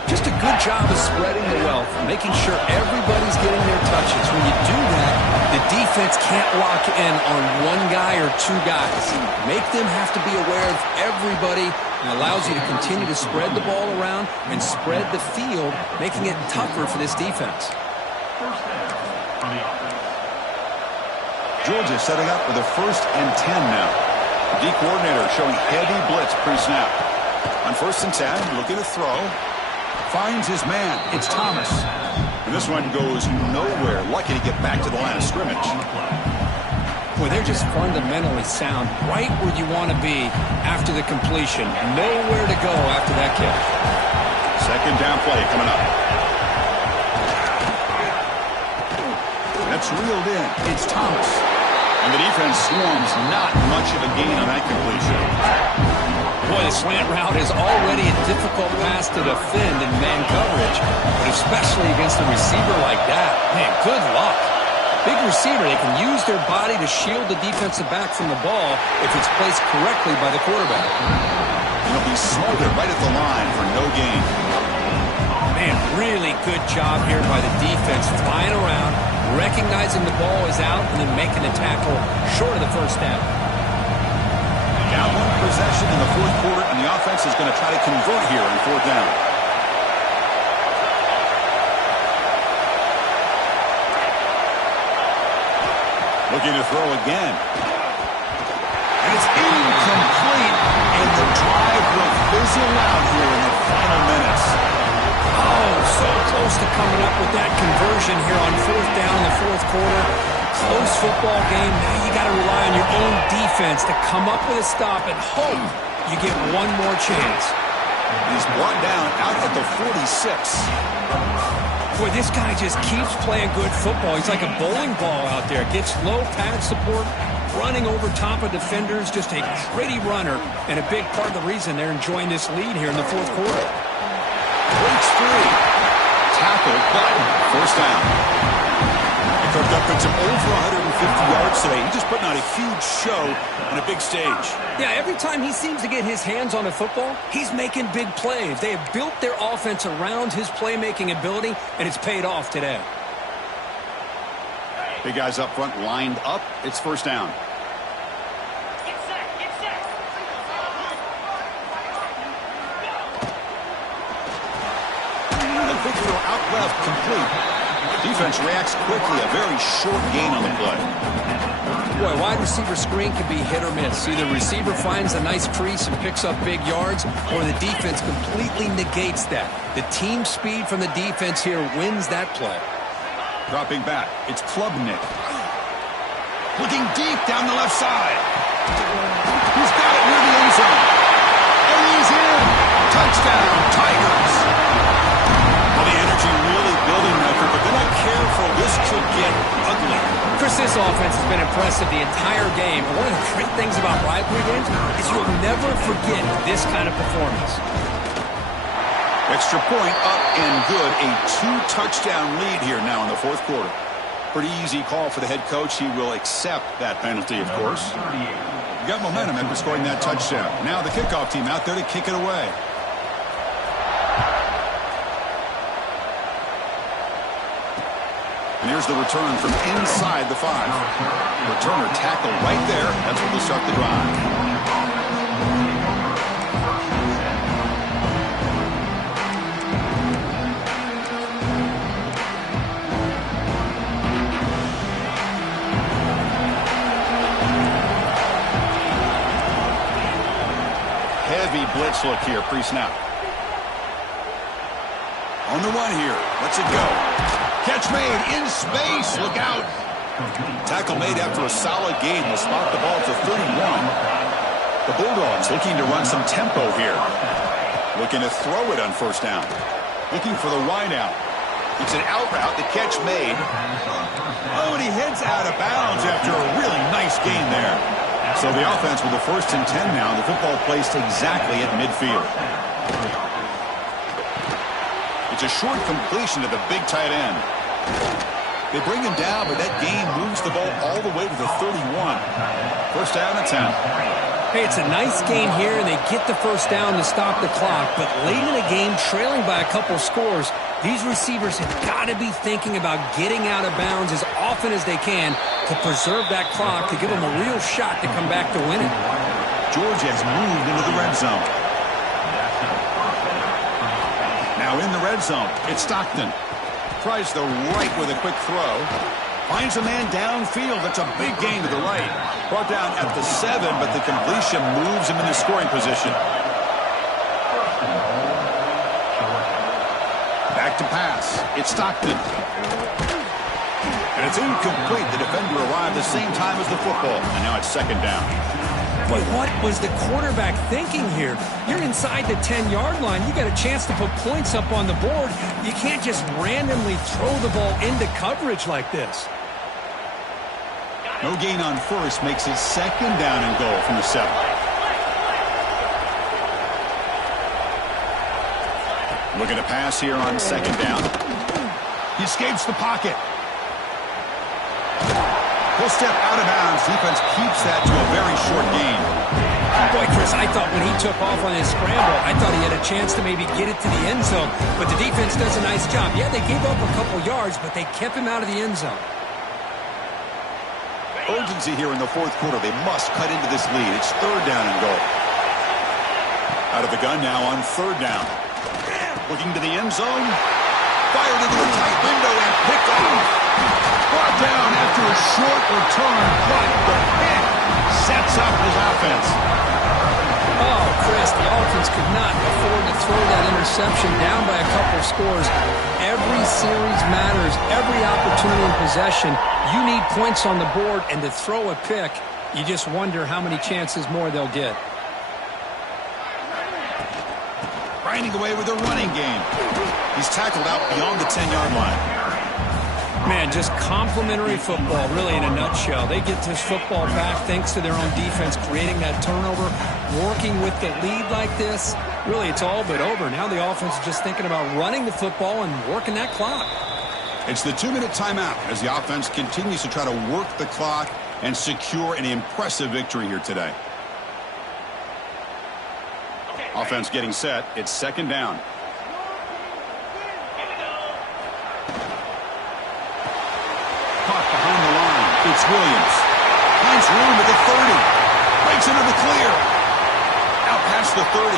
Just a good job of spreading the wealth, making sure everybody's getting their touches. When you do that, the defense can't lock in on one guy or two guys. Make them have to be aware of everybody, and allows you to continue to spread the ball around and spread the field, making it tougher for this defense. First down on the offense. Georgia setting up with a 1st and 10 now. The D coordinator showing heavy blitz pre-snap. On 1st and 10, looking to throw. Finds his man. It's Thomas. And this one goes nowhere. Lucky to get back to the line of scrimmage. Boy, they're just fundamentally sound. Right where you want to be after the completion. Nowhere to go after that catch. Second down play coming up. That's reeled in. It's Thomas. And the defense swarms. Not much of a gain on that completion. Boy, the slant route is already a difficult pass to defend in man coverage, but especially against a receiver like that. Man, good luck. Big receiver, they can use their body to shield the defensive back from the ball if it's placed correctly by the quarterback. He'll be smothered right at the line for no gain. Man, really good job here by the defense, flying around, recognizing the ball is out, and then making the tackle short of the first down. Now one possession in the fourth quarter, and the offense is going to try to convert here on 4th down. Looking to throw again. And it's incomplete, and the drive will fizzle out here in the final minutes. Oh, so close to coming up with that conversion here on 4th down in the fourth quarter. Close football game. Now you got to rely on your own defense to come up with a stop and hope you get one more chance. He's brought down out at the 46. Boy, this guy just keeps playing good football. He's like a bowling ball out there. Gets low pad support, running over top of defenders. Just a gritty runner, and a big part of the reason they're enjoying this lead here in the fourth quarter. Breaks free. Tackle, but 1st down. He cooked up some over 150 yards today. He's just putting on a huge show on a big stage. Yeah, every time he seems to get his hands on a football, he's making big plays. They have built their offense around his playmaking ability, and it's paid off today. Big guys up front lined up. It's 1st down. The quick throw out left, complete. Defense reacts quickly. A very short gain on the play. Boy, wide receiver screen can be hit or miss. Either receiver finds a nice crease and picks up big yards, or the defense completely negates that. The team speed from the defense here wins that play. Dropping back, it's Klubnik. Looking deep down the left side. He's got it near the end zone. And he's in. Touchdown, Tigers. Well, the energy really building now, but they're not careful. This could get ugly. Chris, this offense has been impressive the entire game. One of the great things about rivalry games is you'll never forget this kind of performance. Extra point up and good. A 2-touchdown lead here now in the fourth quarter. Pretty easy call for the head coach. He will accept that penalty, of course. You got momentum after scoring that touchdown. Now the kickoff team out there to kick it away. And here's the return from inside the 5. Returner tackled right there. That's where they start the drive. Heavy blitz look here, pre-snap. On the run here. Let's it go. Catch made in space. Look out. Tackle made after a solid gain. Will spot the ball to 31. The Bulldogs looking to run some tempo here. Looking to throw it on first down. Looking for the wide out. It's an out route. The catch made. Oh, and he heads out of bounds after a really nice gain there. So the offense with the 1st and 10 now. The football placed exactly at midfield. It's a short completion to the big tight end. They bring him down, but that gain moves the ball all the way to the 31. First down and 10. Hey, it's a nice gain here, and they get the first down to stop the clock. But late in the game, trailing by a couple scores, these receivers have got to be thinking about getting out of bounds as often as they can to preserve that clock, to give them a real shot to come back to win it. Georgia has moved into the red zone. Now in the red zone, it's Stockton. Tries the right with a quick throw. Finds a man downfield. That's a big gain to the right. Brought down at the 7, but the completion moves him into scoring position. Back to pass. It's Stockton. And it's incomplete. The defender arrived the same time as the football. And now it's second down. Boy, what was the quarterback thinking here? You're inside the 10-yard line. You got a chance to put points up on the board. You can't just randomly throw the ball into coverage like this. No gain on first makes it second down and goal from the 7. Looking to pass here on second down. He escapes the pocket. He'll step out of bounds. Defense keeps that to a very short gain. Boy, Chris, I thought when he took off on his scramble, I thought he had a chance to maybe get it to the end zone. But the defense does a nice job. Yeah, they gave up a couple yards, but they kept him out of the end zone. Urgency here in the 4th quarter. They must cut into this lead. It's third down and goal. Out of the gun now on third down. Looking to the end zone. Fired into a tight window and picked off. Brought down after a short return, but the pick sets up his offense. Oh, Chris, the offense could not afford to throw that interception down by a couple scores. Every series matters. Every opportunity in possession. You need points on the board, and to throw a pick, you just wonder how many chances more they'll get. Grinding away with a running game. He's tackled out beyond the 10-yard line. Man, just complimentary football, really, in a nutshell. They get this football back thanks to their own defense, creating that turnover, working with the lead like this. Really, it's all but over. Now the offense is just thinking about running the football and working that clock. It's the 2-minute timeout as the offense continues to try to work the clock and secure an impressive victory here today. Offense getting set. It's second down. Caught behind the line. It's Williams. Finds room at the 30. Breaks into the clear. Out past the 30.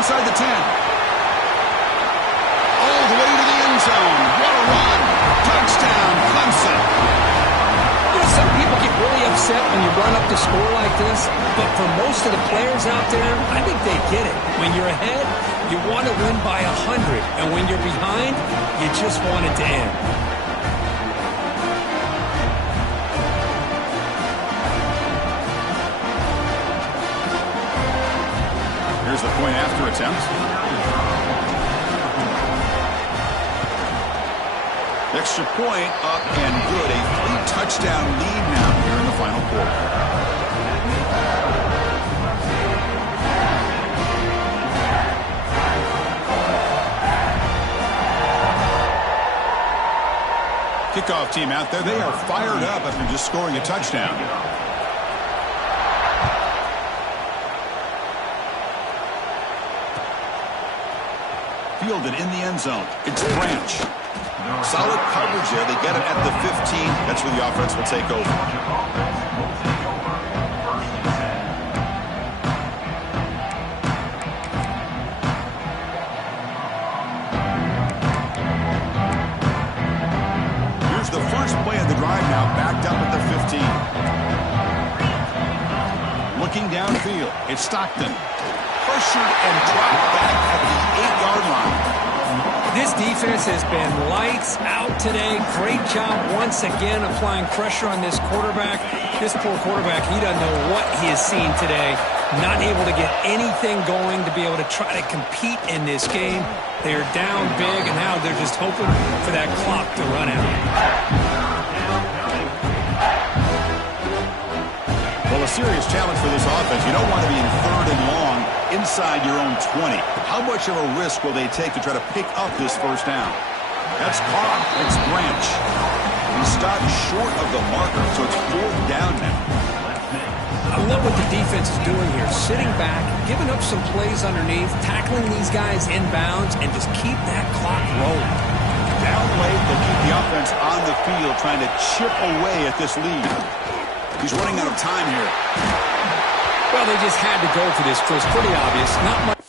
Inside the 10. All the way to the end zone. What a run. Touchdown, Clemson. You know, some people get really upset when you run up the score like this, but for most of the players out there, I think they get it. When you're ahead, you want to win by 100, and when you're behind, you just want it to end. Here's the point after attempt. Extra point up and good. A 3-touchdown lead now here in the final quarter. Kickoff team out there. They are fired up after just scoring a touchdown. Fielded in the end zone. It's Branch. Solid coverage there. They get him at the 15. That's where the offense will take over. Here's the first play of the drive now, backed up at the 15. Looking downfield. It's Stockton. Pressured and dropped back at the 8-yard line. This defense has been lights out today. Great job once again applying pressure on this quarterback. This poor quarterback, he doesn't know what he has seen today. Not able to get anything going to be able to try to compete in this game. They're down big, and now they're just hoping for that clock to run out. Well, a serious challenge for this offense. You don't want to be in 3rd and long inside your own 20. How much of a risk will they take to try to pick up this first down? That's caught. It's Branch. He stopped short of the marker, so it's 4th down now. I love what the defense is doing here. Sitting back, giving up some plays underneath, tackling these guys inbounds, and just keep that clock rolling. Down late, they'll keep the offense on the field trying to chip away at this lead. He's running out of time here. Well, they just had to go for this, Chris. Pretty obvious. Not much.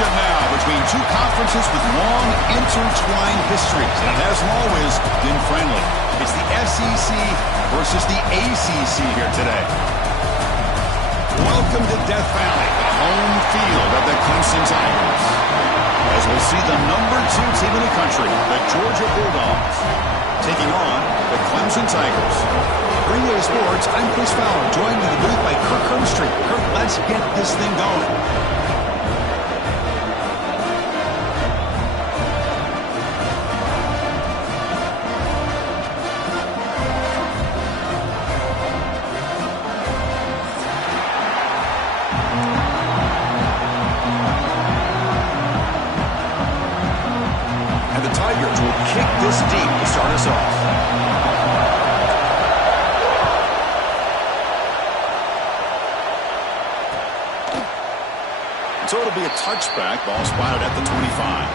matchup now between two conferences with long intertwined histories, and it hasn't always been friendly. It's the SEC versus the ACC here today. Welcome to Death Valley, the home field of the Clemson Tigers. As we'll see the #2 team in the country, the Georgia Bulldogs, taking on the Clemson Tigers. For EA Sports, I'm Chris Fowler, joined in the booth by Kirk Herbstreit. Kirk, let's get this thing going. And the Tigers will kick this deep to start us off. So it'll be a touchback. Ball spotted at the 25.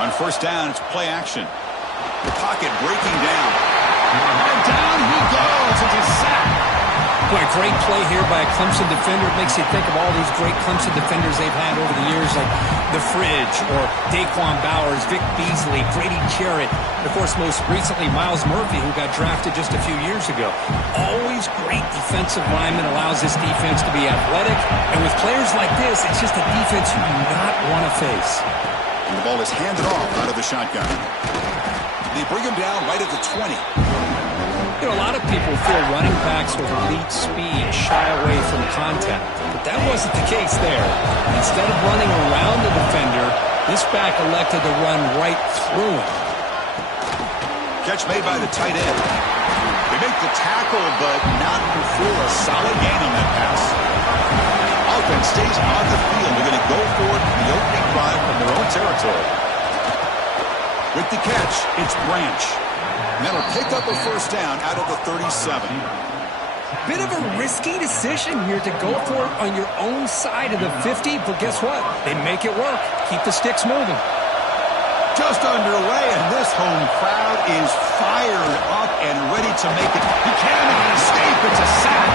On first down, it's play action. The pocket breaking down. And down he goes. It's a sack. Boy, a great play here by a Clemson defender. It makes you think of all these great Clemson defenders they've had over the years, like The Fridge or Daquan Bowers, Vic Beasley, Grady Jarrett, and of course most recently Myles Murphy, who got drafted just a few years ago. Always great defensive lineman, allows this defense to be athletic, and with players like this, it's just a defense you do not want to face. And the ball is handed off out of the shotgun. They bring him down right at the 20. You know, a lot of people feel running backs with elite speed shy away from contact, but that wasn't the case there. Instead of running around the defender, this back elected to run right through him. Catch made by the tight end. They make the tackle, but not before a solid gain on that pass. Offense stays on the field. They're going to go for it in the opening drive from their own territory. With the catch, it's Branch. And that'll pick up a first down out of the 37. Bit of a risky decision here to go for it on your own side of the 50, but guess what? They make it work. Keep the sticks moving. Just underway, and this home crowd is fired up and ready to make it. He cannot escape. It's a sack.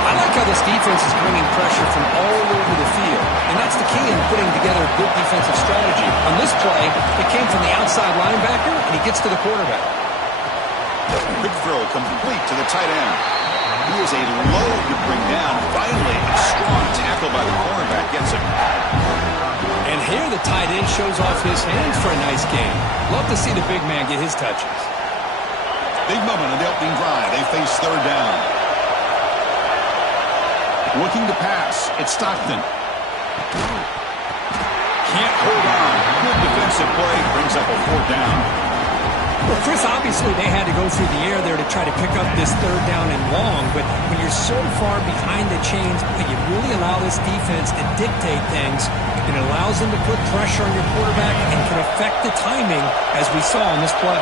I like how this defense is bringing pressure from all over the field, and that's the key in putting together a good defensive strategy. On this play, it came from the outside linebacker, and he gets to the quarterback. Quick throw complete to the tight end. He is a load to bring down. Finally, a strong tackle by the cornerback gets him. And here the tight end shows off his hands for a nice game. Love to see the big man get his touches. Big moment on the opening drive. They face third down. Looking to pass. It's Stockton. Can't hold on. Good defensive play. Brings up a fourth down. Well, Chris, obviously they had to go through the air there to try to pick up this third down and long, but when you're so far behind the chains, you really allow this defense to dictate things. It allows them to put pressure on your quarterback and can affect the timing, as we saw on this play.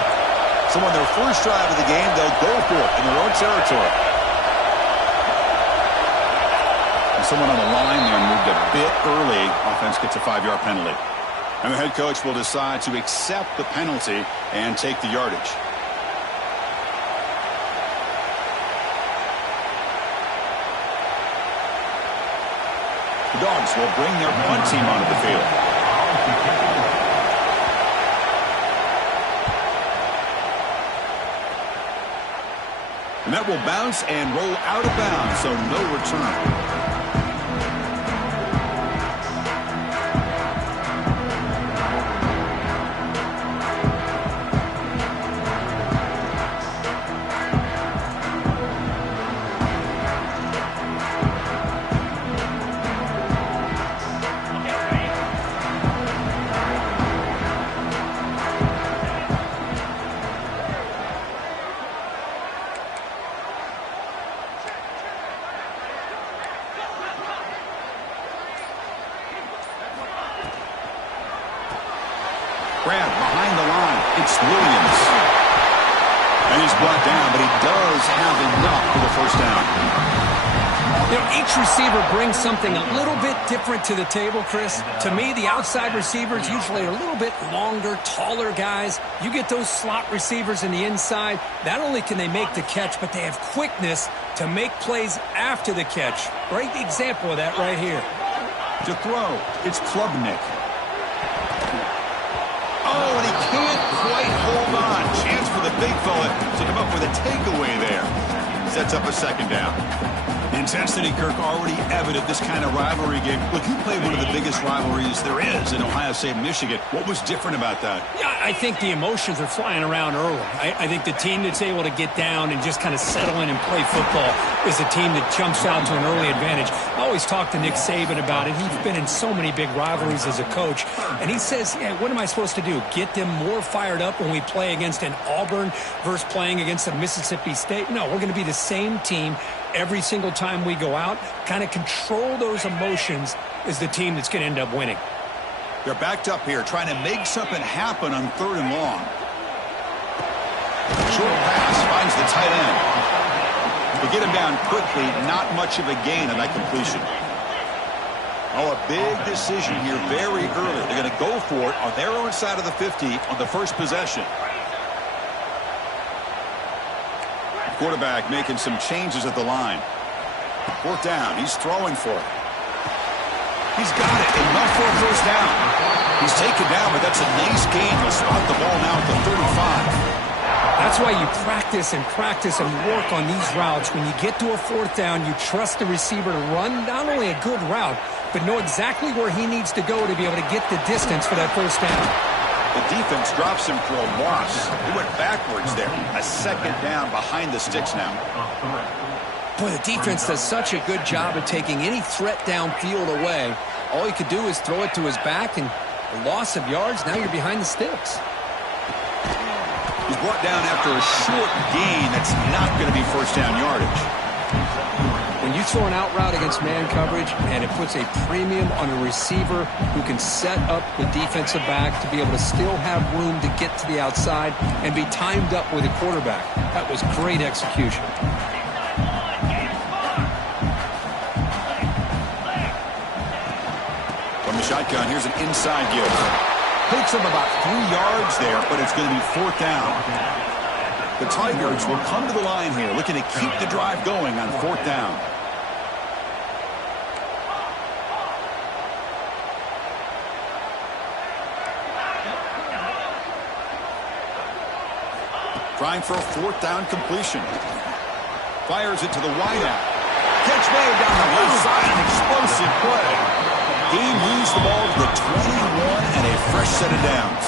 So on their first drive of the game, they'll go for it in their own territory. And someone on the line there moved a bit early. Offense gets a 5-yard penalty. And the head coach will decide to accept the penalty and take the yardage. The Dogs will bring their punt team onto the field. And that will bounce and roll out of bounds, so no return. Grab behind the line. It's Williams. And he's brought down, but he does have enough for the first down. You know, each receiver brings something a little bit different to the table, Chris. To me, the outside receivers usually are a little bit longer, taller guys. You get those slot receivers in the inside, not only can they make the catch, but they have quickness to make plays after the catch. Great example of that right here. To throw, it's Klubnik. Oh, and he can't quite hold on. Chance for the big fella to come up with a takeaway there. Sets up a second down. Intensity, Kirk, already evident this kind of rivalry game. Look, you play one of the biggest rivalries there is in Ohio State and Michigan. What was different about that? Yeah, I think the emotions are flying around early. I think the team that's able to get down and just kind of settle in and play football is a team that jumps out to an early advantage. I always talk to Nick Saban about it. He's been in so many big rivalries as a coach. And he says, yeah, what am I supposed to do? Get them more fired up when we play against an Auburn versus playing against a Mississippi State? No, we're going to be the same team every single time we go out. Kind of control those emotions is the team that's going to end up winning. They're backed up here, trying to make something happen on 3rd and long. Short pass finds the tight end. To get him down quickly, not much of a gain on that completion. Oh, a big decision here very early. They're going to go for it on their own side of the 50 on the first possession. Quarterback making some changes at the line. 4th down. He's throwing for it. He's got it. Enough for a first down. He's taken down, but that's a nice gain. He'll spot the ball now at the 35. That's why you practice and work on these routes. When you get to a 4th down, you trust the receiver to run not only a good route, but know exactly where he needs to go to be able to get the distance for that first down. The defense drops him for a loss. He went backwards there. A second down behind the sticks now. Boy, the defense does such a good job of taking any threat downfield away. All you could do is throw it to his back, and a loss of yards, now you're behind the sticks. He's brought down after a short gain. That's not going to be first down yardage. When you throw an out route against man coverage, and it puts a premium on a receiver who can set up the defensive back to be able to still have room to get to the outside and be timed up with a quarterback. That was great execution. From the shotgun, here's an inside give. Takes him about 3 yards there, but it's going to be 4th down. The Tigers will come to the line here, looking to keep the drive going on 4th down. Trying for a 4th down completion. Fires it to the wideout. Catch made down the left side, an explosive play. He moves the ball to the 21 and a fresh set of downs.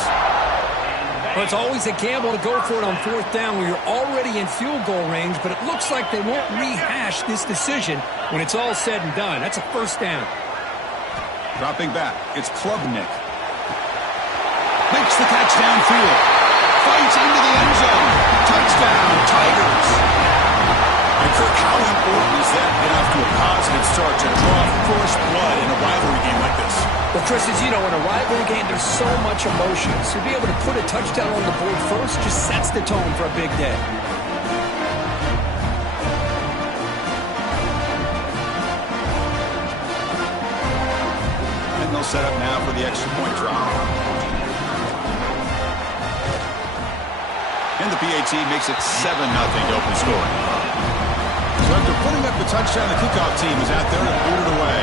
Well, it's always a gamble to go for it on 4th down when you're already in field goal range, but it looks like they won't rehash this decision when it's all said and done. That's a first down. Dropping back, it's Klubnik. Makes the catch downfield. Fights into the end zone. Touchdown, Tigers. And Kirk, how important is that to get off to a positive start to draw first blood in a rivalry game like this? Well, Chris, as you know, in a rivalry game, there's so much emotion. So to be able to put a touchdown on the board first just sets the tone for a big day. And they'll set up now for the extra point drop. And the PAT makes it 7-0 to open scoring. So after putting up the touchdown, the kickoff team is out there to boot it away.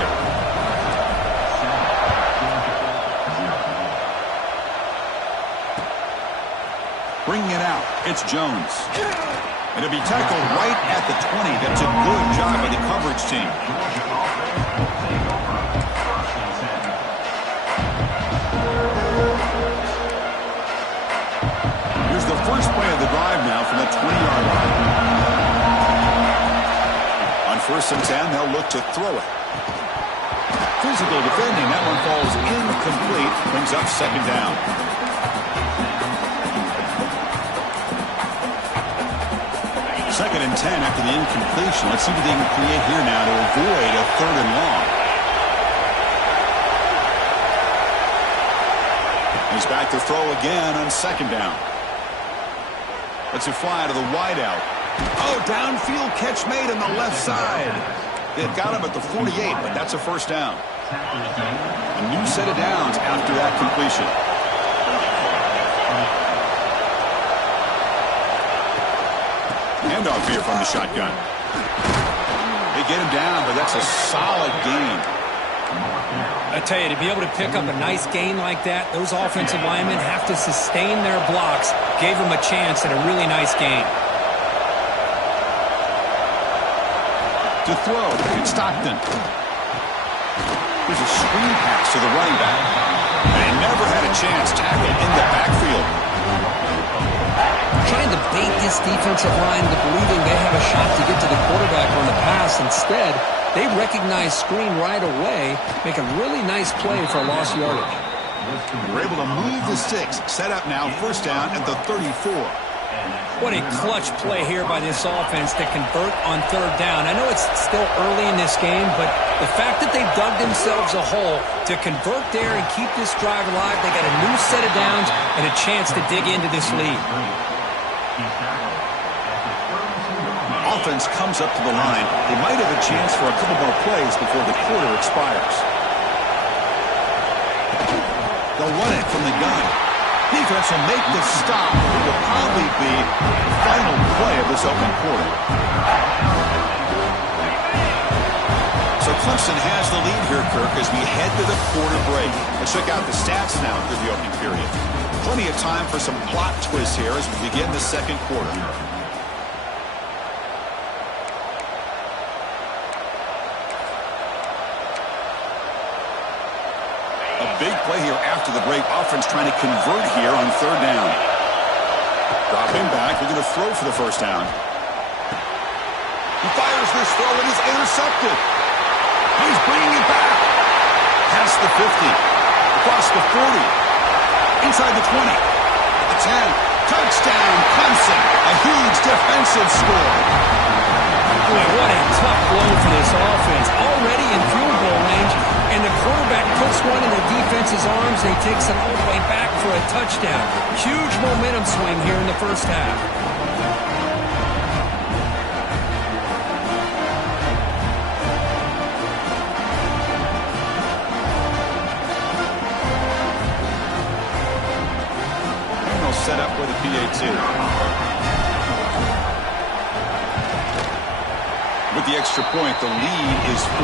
Bringing it out, it's Jones. And it'll be tackled right at the 20. That's a good job by the coverage team. Here's the first play of the drive now from the 20-yard line. On 1st and 10, they'll look to throw it. Physical defending. That one falls incomplete. Brings up 2nd down. Second and 10 after the incompletion. Let's see what they can create here now to avoid a 3rd and long. He's back to throw again on 2nd down. Let's it fly to the wideout. Oh, downfield catch made on the left side. They've got him at the 48, but that's a first down. A new set of downs after that completion. Handoff here from the shotgun. They get him down, but that's a solid gain. I tell you, to be able to pick up a nice gain like that, those offensive linemen have to sustain their blocks. Gave them a chance at a really nice gain. To throw, it's Stockton. There's a screen pass to the running back. They never had a chance. Tackled in the backfield. Trying to bait this defensive line into believing they have a shot to get to the quarterback on the pass. Instead, they recognize screen right away, make a really nice play for a lost yardage. We're able to move the sticks. Set up now, first down at the 34. What a clutch play here by this offense to convert on third down. I know it's still early in this game, but the fact that they've dug themselves a hole to convert there and keep this drive alive, they got a new set of downs and a chance to dig into this lead. Offense comes up to the line. They might have a chance for a couple more plays before the quarter expires. They'll run it from the gun. Defense will make the stop. It will probably be the final play of this open quarter. So Clemson has the lead here, Kirk, as we head to the quarter break. Let's check out the stats now through the opening period. Plenty of time for some plot twists here as we begin the second quarter. Big play here after the break. Offense trying to convert here on third down. Drop him back. They're going to throw for the first down. He fires this throw. It is intercepted. He's bringing it back. Past the 50. Across the 40. Inside the 20. At the 10. Touchdown, Clemson. A huge defensive score. Boy, what a tough blow for this offense. Already in field goal range, and the quarterback puts one in the defense's arms, and he takes it all the way back for a touchdown. Huge momentum swing here in the first half. And they'll set up with a PAT. With the extra point, the lead is 14.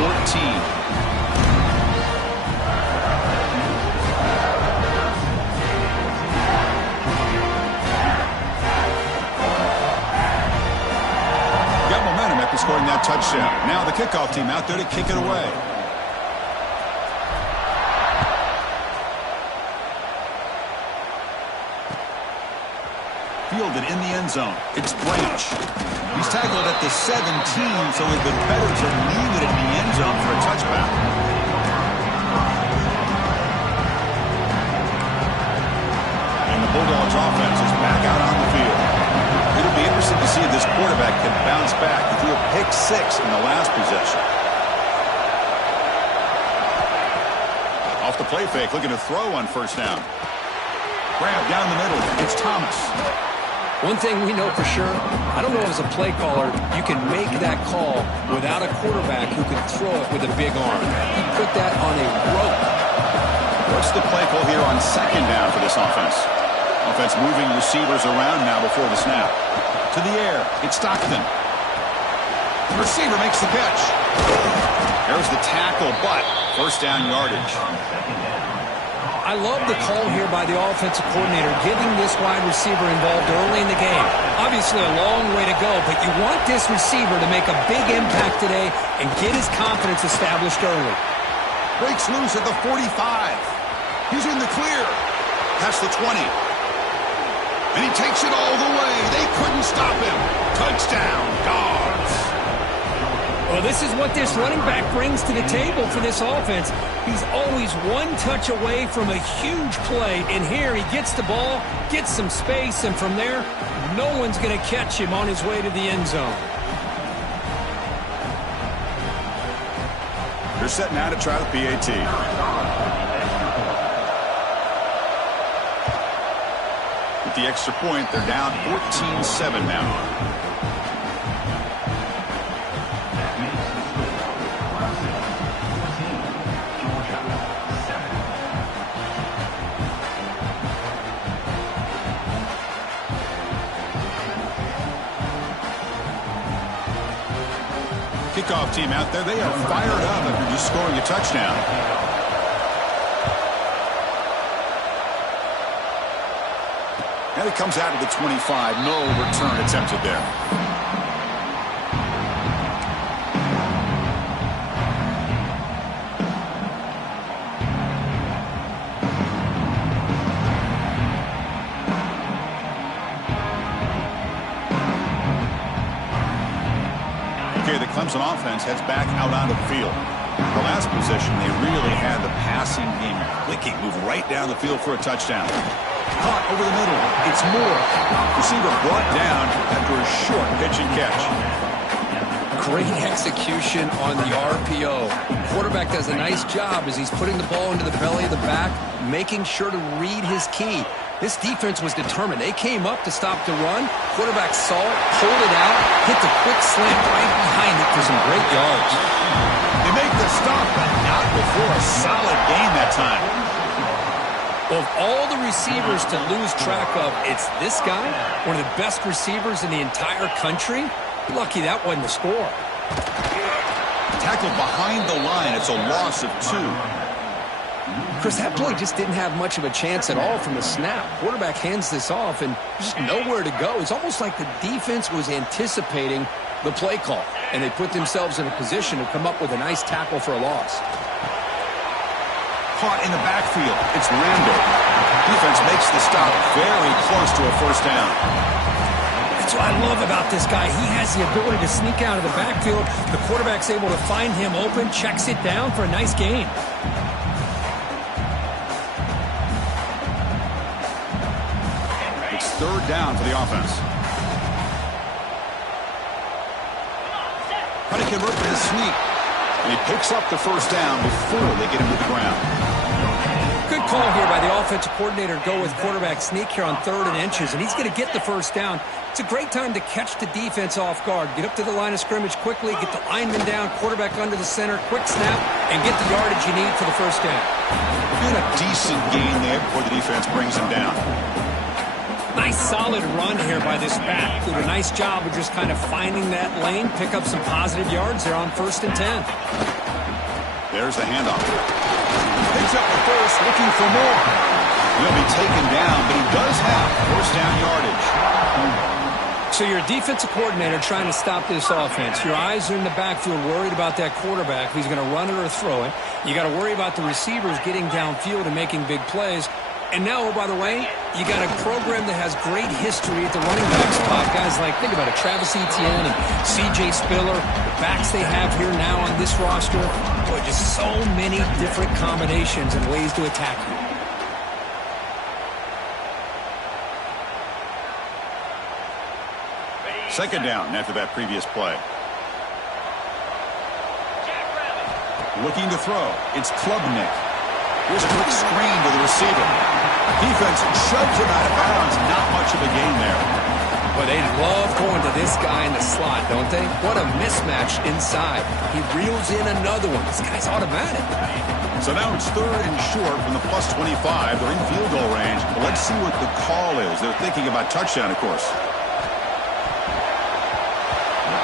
Got momentum after scoring that touchdown. Now the kickoff team out there to kick it away. Fielded in the end zone. It's Branch. He's tackled at the 17, so it'd been better to leave it in the end zone for a touchback. And the Bulldogs offense is back out on the field. It'll be interesting to see if this quarterback can bounce back. He threw a pick 6 in the last possession. Off the play fake, looking to throw on first down. Grab down the middle. It's Thomas. One thing we know for sure, I don't know as a play caller, you can make that call without a quarterback who can throw it with a big arm. He put that on a rope. What's the play call here on second down for this offense? Offense moving receivers around now before the snap. To the air, it's Stockton. The receiver makes the catch. There's the tackle, but first down yardage. I love the call here by the offensive coordinator, getting this wide receiver involved early in the game. Obviously a long way to go, but you want this receiver to make a big impact today and get his confidence established early. Breaks loose at the 45. He's in the clear. Past the 20. And he takes it all the way. They couldn't stop him. Touchdown, Dogs. Well, this is what this running back brings to the table for this offense. He's always one touch away from a huge play, and here he gets the ball, gets some space, and from there, no one's going to catch him on his way to the end zone. They're set now to try the PAT. With the extra point, they're down 14-7 now. kickoff team out there. They are fired up after just scoring a touchdown. And it comes out of the 25. No return attempted there. Okay, the Clemson offense heads back out onto the field. The last possession, they really had the passing game clicking. Move right down the field for a touchdown. Caught over the middle. It's Moore. Receiver brought down after a short pitch and catch. Great execution on the RPO. Quarterback does a nice job as he's putting the ball into the belly of the back, making sure to read his key. This defense was determined. They came up to stop the run. Quarterback saw it, pulled it out, hit the quick slant right behind it for some great yards. They make the stop, but not before a solid gain that time. Of all the receivers to lose track of, it's this guy, one of the best receivers in the entire country. Lucky that wasn't the score. Tackled behind the line. It's a loss of 2. Chris, that play just didn't have much of a chance at all from the snap. Quarterback hands this off, and there's just nowhere to go. It's almost like the defense was anticipating the play call, and they put themselves in a position to come up with a nice tackle for a loss. Caught in the backfield. It's Randall. Defense makes the stop very close to a first down. That's what I love about this guy. He has the ability to sneak out of the backfield. The quarterback's able to find him open, checks it down for a nice gain. It's third down for the offense. Trying to convert to his sneak. And he picks up the first down before they get him to the ground. Good call here by the offensive coordinator. Go with quarterback sneak here on 3rd and inches, and he's going to get the first down. It's a great time to catch the defense off guard. Get up to the line of scrimmage quickly, get the lineman down, quarterback under the center, quick snap, and get the yardage you need for the first down. And a decent gain there before the defense brings him down. Nice solid run here by this back. Did a nice job of just kind of finding that lane, pick up some positive yards there on 1st and 10. There's the handoff. Picks up the first, looking for more. He'll be taken down, but he does have first down yardage. So you're a defensive coordinator trying to stop this offense. Your eyes are in the backfield worried about that quarterback who's going to run it or throw it. You got to worry about the receivers getting downfield and making big plays. And now, oh, by the way, you got a program that has great history at the running back spot. Guys like, think about it, Travis Etienne and C.J. Spiller, the backs they have here now on this roster. Boy, just so many different combinations and ways to attack you. Second down after that previous play. Looking to throw. It's Klubnik. Here's a quick screen to the receiver. Defense shoves him out of bounds. Not much of a gain there. But they love going to this guy in the slot, don't they? What a mismatch inside. He reels in another one. This guy's automatic. So now it's 3rd and short from the plus 25. They're in field goal range. But let's see what the call is. They're thinking about touchdown, of course.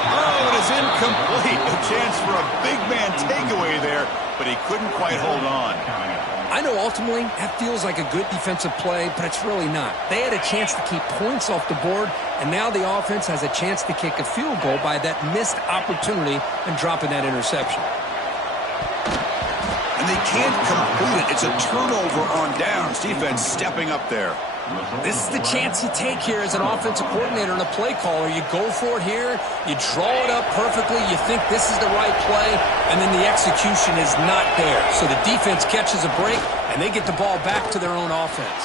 Oh, it is incomplete. A chance for a big man takeaway there, but he couldn't quite hold on. I know ultimately that feels like a good defensive play, but it's really not. They had a chance to keep points off the board, and now the offense has a chance to kick a field goal by that missed opportunity and dropping that interception. And they can't complete it. It's a turnover on downs. Defense stepping up there. This is the chance you take here as an offensive coordinator and a play caller. You go for it here, you draw it up perfectly, you think this is the right play, and then the execution is not there. So the defense catches a break, and they get the ball back to their own offense.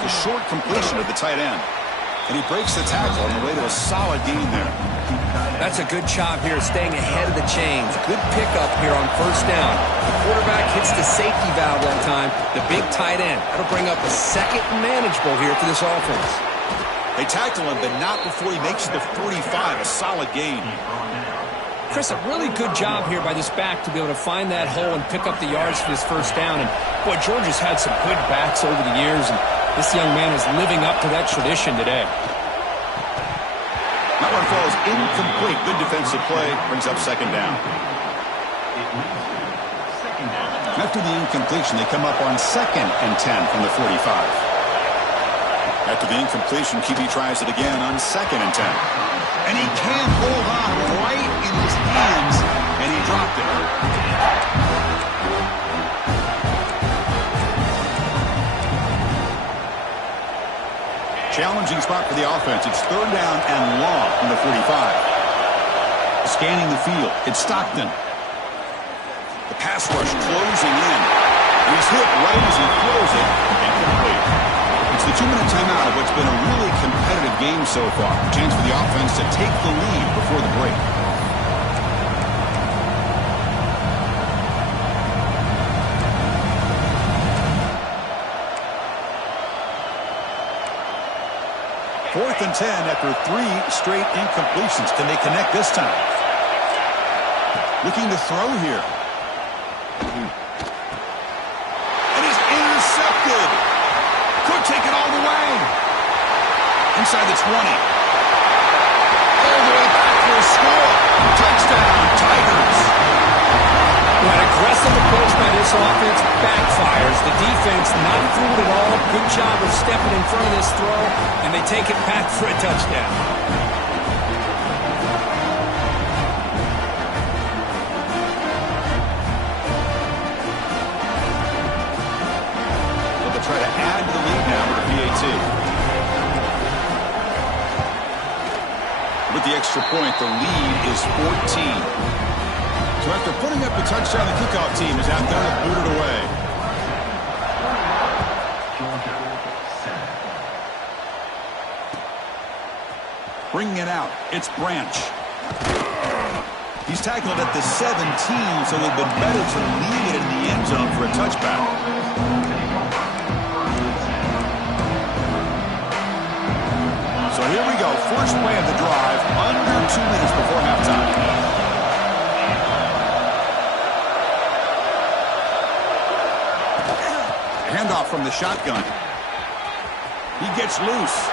The short completion of the tight end. And he breaks the tackle on the way to a solid gain there. That's a good job here, staying ahead of the chains. Good pickup here on 1st down. The quarterback hits the safety valve that time, the big tight end. That'll bring up a 2nd and manageable here for this offense. They tackle him, but not before he makes it to 45, a solid gain. Chris, a really good job here by this back to be able to find that hole and pick up the yards for this 1st down. And, boy, Georgia's had some good backs over the years, and this young man is living up to that tradition today. That one falls incomplete. Good defensive play. Brings up second down. After the incompletion, they come up on 2nd and 10 from the 45. After the incompletion, QB tries it again on 2nd and 10. And he can't hold on right in his hands, and he dropped it. Challenging spot for the offense. It's 3rd down and long from the 45. Scanning the field. It's Stockton. The pass rush closing in. He's hit right as he throws it. Incomplete. It's the 2-minute timeout of what's been a really competitive game so far. Chance for the offense to take the lead before the break. Fourth and 10 after 3 straight incompletions. Can they connect this time? Looking to throw here. And he's intercepted. Could take it all the way. Inside the 20. All the way back for a score. Touchdown, Tigers. Well, an aggressive approach by this offense backfires. The defense not fooled at all. Good job of stepping in front of this throw, and they take it back for a touchdown. They'll try to add to the lead now with the PAT. With the extra point, the lead is 14. So after putting up the touchdown, the kickoff team is out there to boot it away. Bringing it out, it's Branch. He's tackled at the 17, so it would have been better to leave it in the end zone for a touchback. So here we go, first play of the drive, under 2 minutes before halftime. Handoff from the shotgun. He gets loose.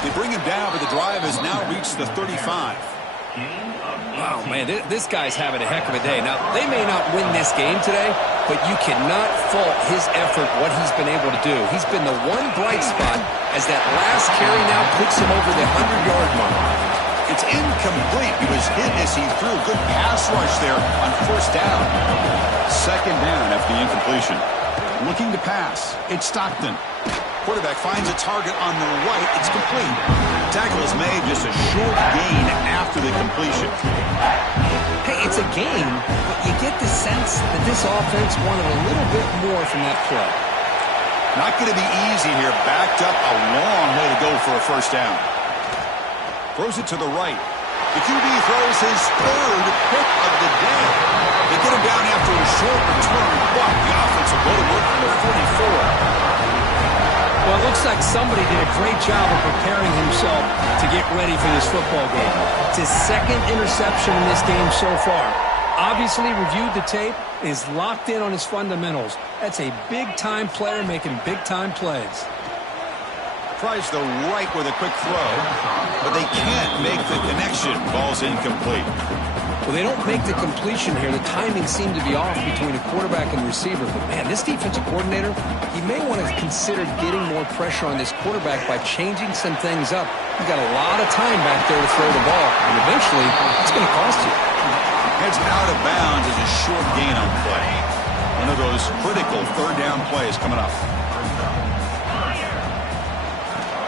They bring him down, but the drive has now reached the 35. Wow, man, this guy's having a heck of a day. Now, they may not win this game today, but you cannot fault his effort, what he's been able to do. He's been the one bright spot as that last carry now puts him over the 100-yard mark. It's incomplete. He was hit as he threw. Good pass rush there on first down. Second down after the incompletion. Looking to pass. It's Stockton. Quarterback finds a target on the right. It's complete. Tackle is made, just a short gain after the completion. Hey, it's a game, but you get the sense that this offense wanted a little bit more from that play. Not going to be easy here. Backed up a long way to go for a first down. Throws it to the right. The QB throws his 3rd pick of the day. They get him down after a short return, but the offense will go to work from the 44. Well, it looks like somebody did a great job of preparing himself to get ready for this football game. It's his 2nd interception in this game so far. Obviously reviewed the tape, is locked in on his fundamentals. That's a big-time player making big-time plays. Tries the right with a quick throw, but they can't make the connection. Ball's incomplete. Well, they don't make the completion here. The timing seemed to be off between a quarterback and receiver. But, man, this defensive coordinator, he may want to consider getting more pressure on this quarterback by changing some things up. You've got a lot of time back there to throw the ball, and eventually it's going to cost you. Heads out of bounds as a short gain on play. One of those critical 3rd down plays coming up.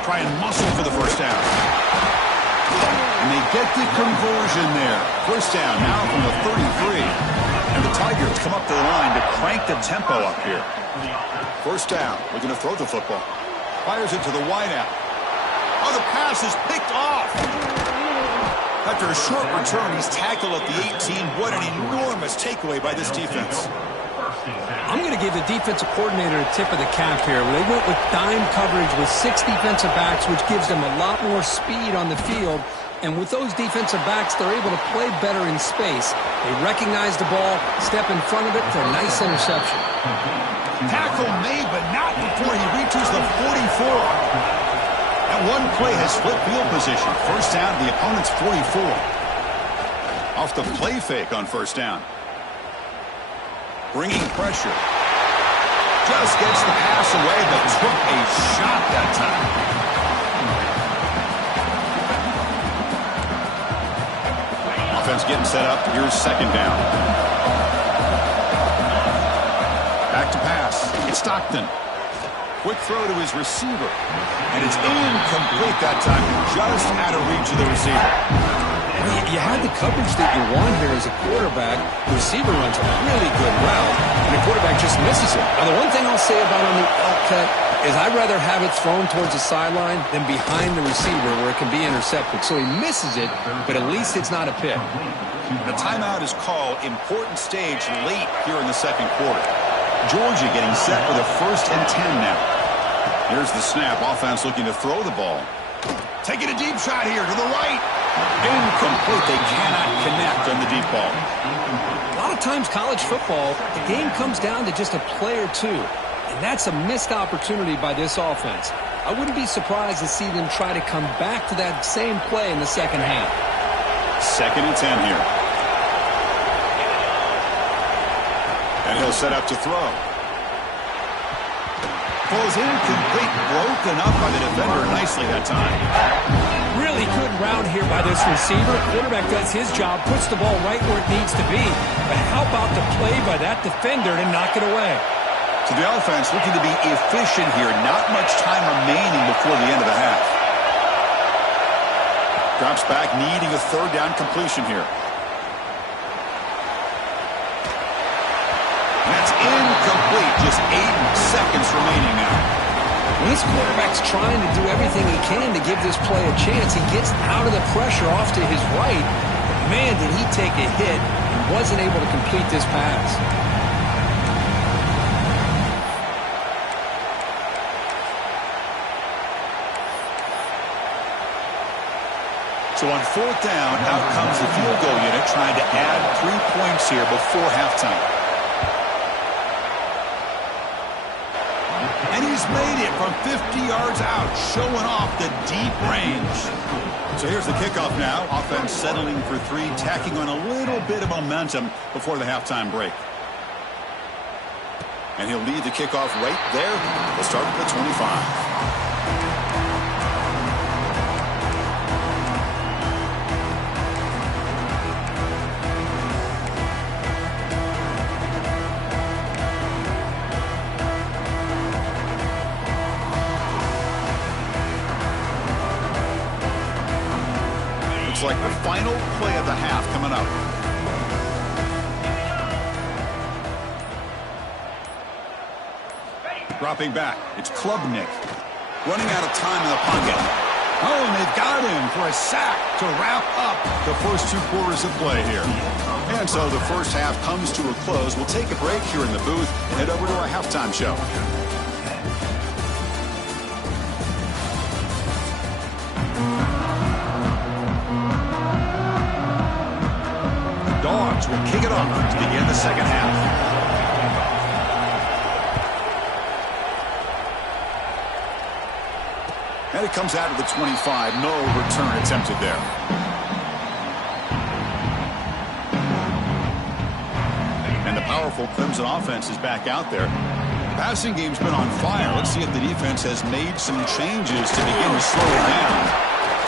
Try and muscle for the first down. And they get the conversion there. First down now from the 33. And the Tigers come up to the line to crank the tempo up here. First down. We're going to throw the football. Fires it to the wideout. Oh, the pass is picked off. After a short return, he's tackled at the 18. What an enormous takeaway by this defense. I'm going to give the defensive coordinator a tip of the cap here. They went with dime coverage with 6 defensive backs, which gives them a lot more speed on the field. And with those defensive backs, they're able to play better in space. They recognize the ball, step in front of it for a nice interception. Tackle made, but not before he reaches the 44. At one play has flipped field position. First down to the opponent's 44. Off the play fake on first down. Bringing pressure. Just gets the pass away, but took a shot that time. Offense getting set up. Here's second down. Back to pass. It's Stockton. Quick throw to his receiver. And it's incomplete that time. Just out of reach of the receiver. You had the coverage that you want here as a quarterback. The receiver runs a really good route, and the quarterback just misses it. Now, the one thing I'll say about on the out cut is I'd rather have it thrown towards the sideline than behind the receiver where it can be intercepted. So he misses it, but at least it's not a pick. The timeout is called. Important stage late here in the second quarter. Georgia getting set with a 1st and 10 now. Here's the snap. Offense looking to throw the ball. Taking a deep shot here to the right. Incomplete. They cannot connect on the deep ball. A lot of times college football, the game comes down to just a play or two. And that's a missed opportunity by this offense. I wouldn't be surprised to see them try to come back to that same play in the second half. 2nd and 10 here. And he'll set up to throw. Falls incomplete, broken up by the defender nicely that time. Really good route here by this receiver. Quarterback does his job, puts the ball right where it needs to be. But how about the play by that defender to knock it away? So the offense looking to be efficient here. Not much time remaining before the end of the half. Drops back, needing a 3rd down completion here. That's incomplete. Just 8 seconds remaining now. When this quarterback's trying to do everything he can to give this play a chance, he gets out of the pressure off to his right. But man, did he take a hit and wasn't able to complete this pass. So on 4th down, out comes the field goal unit trying to add 3 points here before halftime. And he's made it from 50 yards out, showing off the deep range. So here's the kickoff now. Offense settling for 3, tacking on a little bit of momentum before the halftime break. And he'll lead the kickoff right there. We'll start at the 25. Looks like the final play of the half coming up. Dropping back, it's Klubnik. Running out of time in the pocket. Oh, and they've got him for a sack to wrap up the first 2 quarters of play here. And so the first half comes to a close. We'll take a break here in the booth and head over to our halftime show. Dogs will kick it off to begin the second half. And it comes out of the 25. No return attempted there. And the powerful Clemson offense is back out there. The passing game's been on fire. Let's see if the defense has made some changes to begin to slow it down.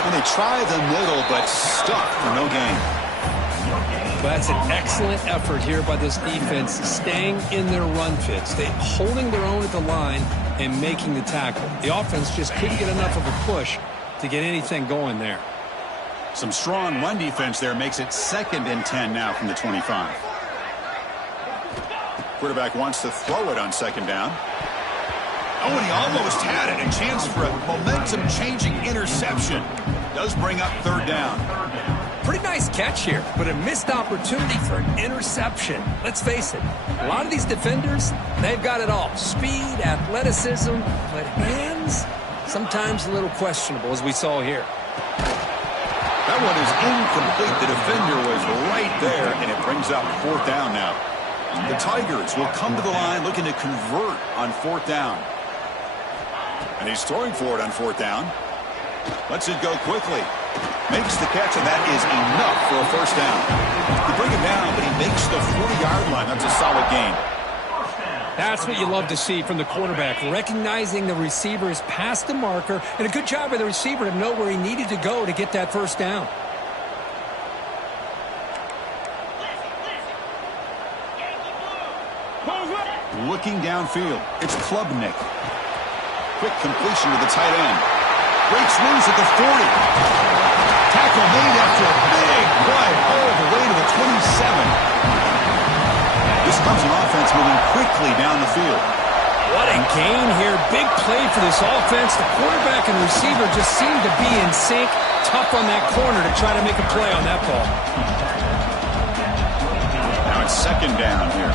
And they try the middle, but stuck for no gain. But that's an excellent effort here by this defense, staying in their run fits. They holding their own at the line and making the tackle. The offense just couldn't get enough of a push to get anything going there. Some strong run defense there makes it 2nd and 10 now from the 25. Quarterback wants to throw it on 2nd down. Oh, and he almost had it. A chance for a momentum-changing interception. Does bring up 3rd down. Pretty nice catch here, but a missed opportunity for an interception. Let's face it, a lot of these defenders, they've got it all. Speed, athleticism, but hands, sometimes a little questionable, as we saw here. That one is incomplete. The defender was right there, and it brings up 4th down now. The Tigers will come to the line looking to convert on 4th down. And he's throwing for it on 4th down. Lets it go quickly. Makes the catch, and that is enough for a first down. You bring him down, but he makes the 40-yard line. That's a solid gain. That's what you love to see from the quarterback, recognizing the receiver is past the marker, and a good job by the receiver to know where he needed to go to get that first down. Looking downfield, it's Klubnik. Quick completion to the tight end. Breaks loose at the 40. Tackle made after a big play all the way to the 27. This comes an offense moving quickly down the field. What a gain here. Big play for this offense. The quarterback and receiver just seem to be in sync. Tough on that corner to try to make a play on that ball. Now it's second down here.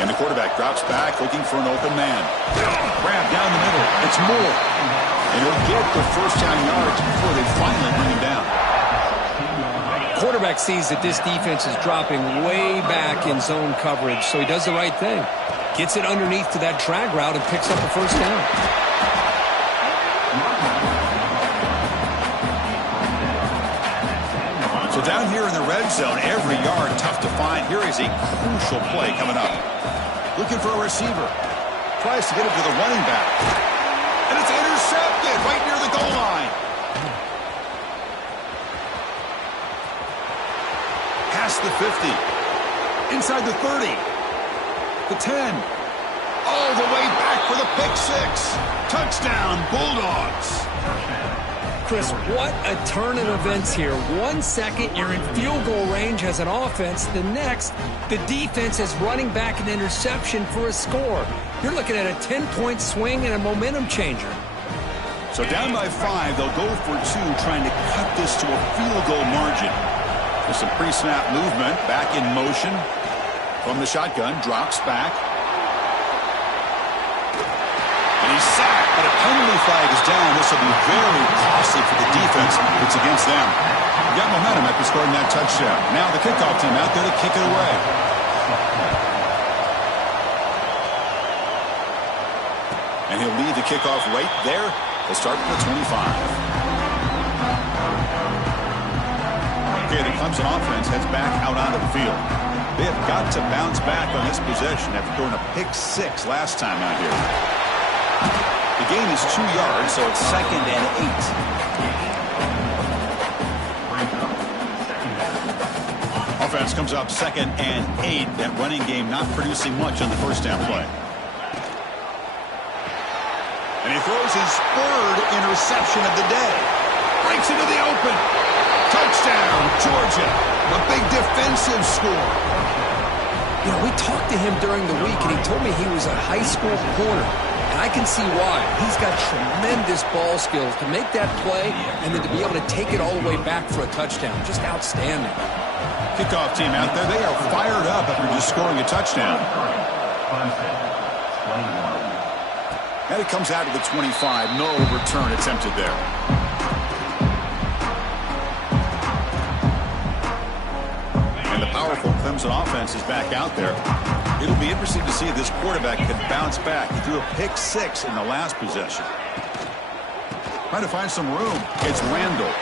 And the quarterback drops back looking for an open man. Grab down the middle. It's Moore. And he'll get the first down yards before they finally bring him down. Quarterback sees that this defense is dropping way back in zone coverage, so he does the right thing. Gets it underneath to that drag route and picks up the first down. So down here in the red zone, every yard tough to find. Here is a crucial play coming up. Looking for a receiver. Tries to get it to the running back. And it's intercepted right near the goal line. Past the 50. Inside the 30. The 10. All the way back for the pick six. Touchdown, Bulldogs. Chris, what a turn of events here. 1 second, you're in field goal range as an offense. The next, the defense is running back an interception for a score. You're looking at a 10-point swing and a momentum changer. So down by 5, they'll go for 2, trying to cut this to a field goal margin. There's some pre-snap movement, back in motion from the shotgun, drops back. And he's sacked, but a penalty flag is down. This will be very costly for the defense. It's against them. They got momentum after scoring that touchdown. Now the kickoff team out there to kick it away. And he'll lead the kickoff right there. They'll start from the 25. Okay, the Clemson offense heads back out onto the field. They have got to bounce back on this possession after throwing a pick six last time out here. The gain is 2 yards, so it's 2nd and 8. Offense comes up 2nd and 8. That running game not producing much on the first down play. And he throws his 3rd interception of the day. Breaks into the open. Touchdown, Georgia. A big defensive score. You know, we talked to him during the week, and he told me he was a high school corner. And I can see why. He's got tremendous ball skills to make that play and then to be able to take it all the way back for a touchdown. Just outstanding. Kickoff team out there, they are fired up after just scoring a touchdown. And it comes out of the 25. No return attempted there. And the powerful Clemson offense is back out there. It'll be interesting to see if this quarterback can bounce back. He threw a pick six in the last possession. Trying to find some room. It's Randall.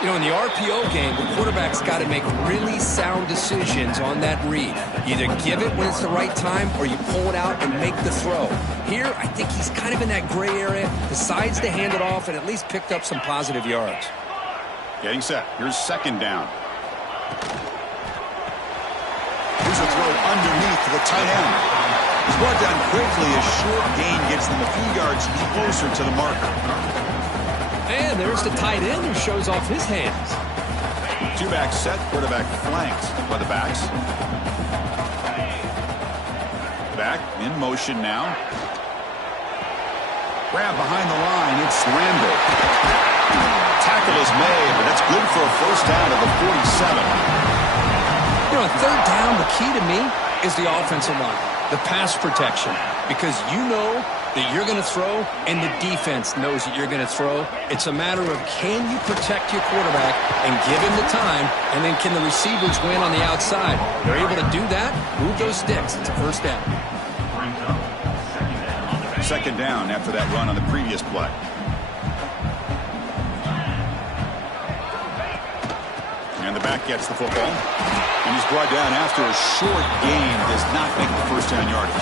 You know, in the RPO game, the quarterback's got to make really sound decisions on that read. Either give it when it's the right time or you pull it out and make the throw. Here, I think he's kind of in that gray area, decides to hand it off and at least picked up some positive yards. Getting set. Here's 2nd down. Here's a throw underneath to the tight end. He's brought down quickly. A short gain gets them a few yards closer to the marker. And there's the tight end who shows off his hands. 2-back set. Quarterback flanked by the backs. Back in motion now. Grab behind the line. It's Randall. Tackle is made, but that's good for a first down at the 47. You know, on 3rd down, the key to me is the offensive line, the pass protection, because you know that you're going to throw and the defense knows that you're going to throw. It's a matter of can you protect your quarterback and give him the time, and then can the receivers win on the outside? They're able to do that, move those sticks. It's a first down. second down after that run on the previous play. And the back gets the football. And he's brought down after a short gain. Does not make the first down yardage.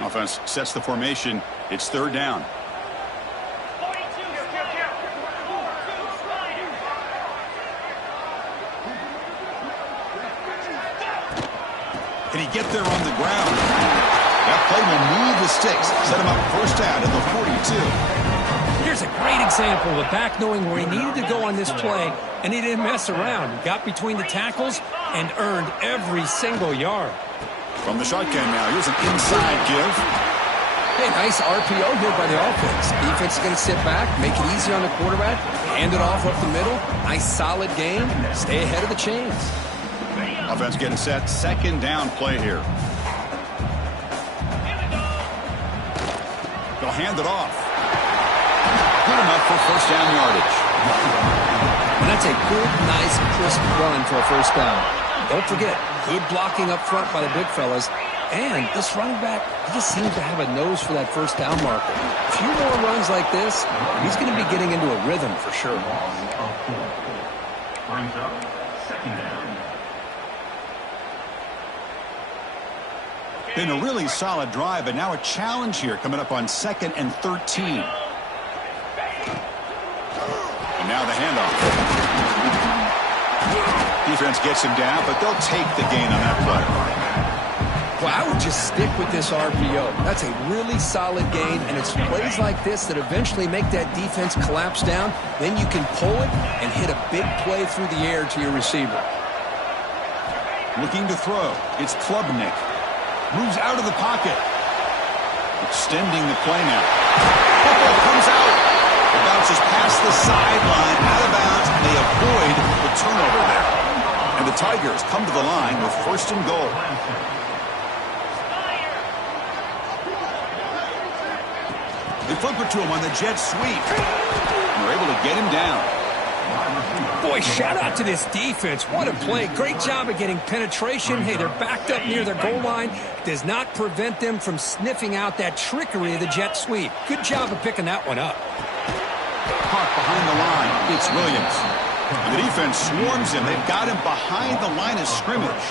Offense sets the formation. It's third down. Can he get there on the ground? That play will move the sticks. Set him up first down at the 42. Here's a great example of a back knowing where he needed to go on this play, and he didn't mess around. He got between the tackles and earned every single yard. From the shotgun now, here's an inside give. Hey, nice RPO here by the offense. Defense is going to sit back, make it easy on the quarterback, hand it off up the middle. Nice solid game. Stay ahead of the chains. Offense getting set. Second down play here. They'll hand it off. Good enough for first down yardage. And that's a good, nice, crisp run for a first down. Don't forget, good blocking up front by the big fellas. And this running back, he just seems to have a nose for that first down marker. A few more runs like this, he's going to be getting into a rhythm for sure. Brings up second down. Been a really solid drive, but now a challenge here coming up on 2nd and 13. And now the handoff. Defense gets him down, but they'll take the gain on that play. Well, I would just stick with this RPO. That's a really solid gain, and it's plays like this that eventually make that defense collapse down. Then you can pull it and hit a big play through the air to your receiver. Looking to throw. It's Klubnik. Moves out of the pocket. Extending the play now. Football comes out. It bounces past the sideline, out of bounds, and they avoid the turnover there. And the Tigers come to the line with first and goal. They flip it to him on the jet sweep. And they're able to get him down. Boy, shout out to this defense. What a play. Great job of getting penetration. Hey, they're backed up near their goal line. Does not prevent them from sniffing out that trickery of the jet sweep. Good job of picking that one up. Hawk behind the line. It's Williams. And the defense swarms him. They've got him behind the line of scrimmage.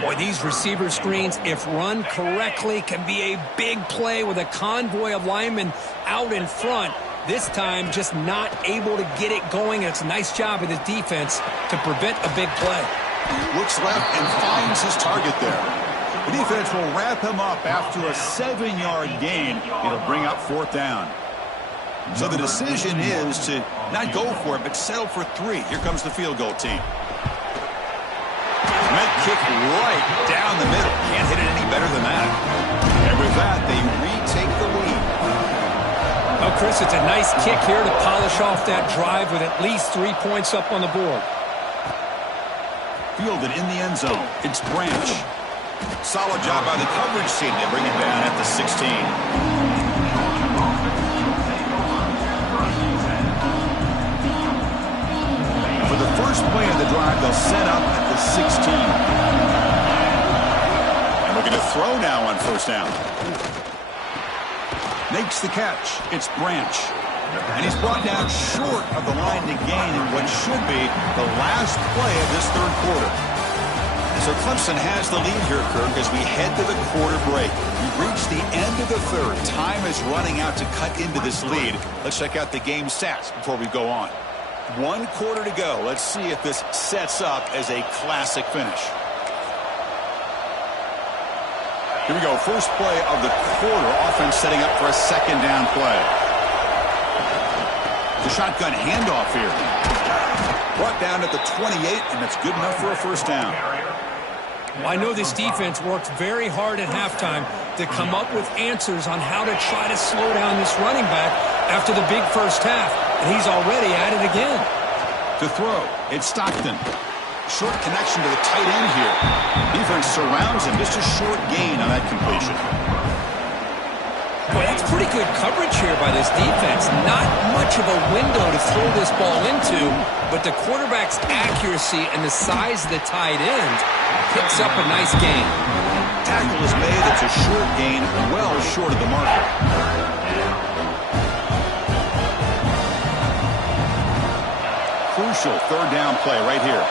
Boy, these receiver screens, if run correctly, can be a big play with a convoy of linemen out in front. This time, just not able to get it going. It's a nice job of the defense to prevent a big play. Looks left and finds his target there. The defense will wrap him up after a 7-yard gain. It'll bring up fourth down. So the decision is to not go for it, but settle for 3. Here comes the field goal team. Met kick right down the middle. Can't hit it any better than that. And with that, they retake the lead. Well, Chris, it's a nice kick here to polish off that drive with at least 3 points up on the board. Fielded in the end zone. It's Branch. Solid job by the coverage team. They bring him down at the 16. For the first play of the drive, they'll set up at the 16. And looking to throw now on first down. Makes the catch. It's Branch. And he's brought down short of the line to gain in what should be the last play of this third quarter. So Clemson has the lead here, Kirk, as we head to the quarter break. We've reached the end of the third. Time is running out to cut into this lead. Let's check out the game stats before we go on. 1 quarter to go. Let's see if this sets up as a classic finish. Here we go. First play of the quarter. Offense setting up for a second down play. The shotgun handoff here. Brought down at the 28, and that's good enough for a first down. Well, I know this defense worked very hard at halftime to come up with answers on how to try to slow down this running back after the big first half, and he's already at it again. To throw, it's Stockton. Short connection to the tight end here. Defense surrounds him. Just a short gain on that completion. Boy, that's pretty good coverage here by this defense. Not much of a window to throw this ball into, but the quarterback's accuracy and the size of the tight end picks up a nice gain. Tackle is made. It's a short gain, well short of the marker. Crucial third down play right here.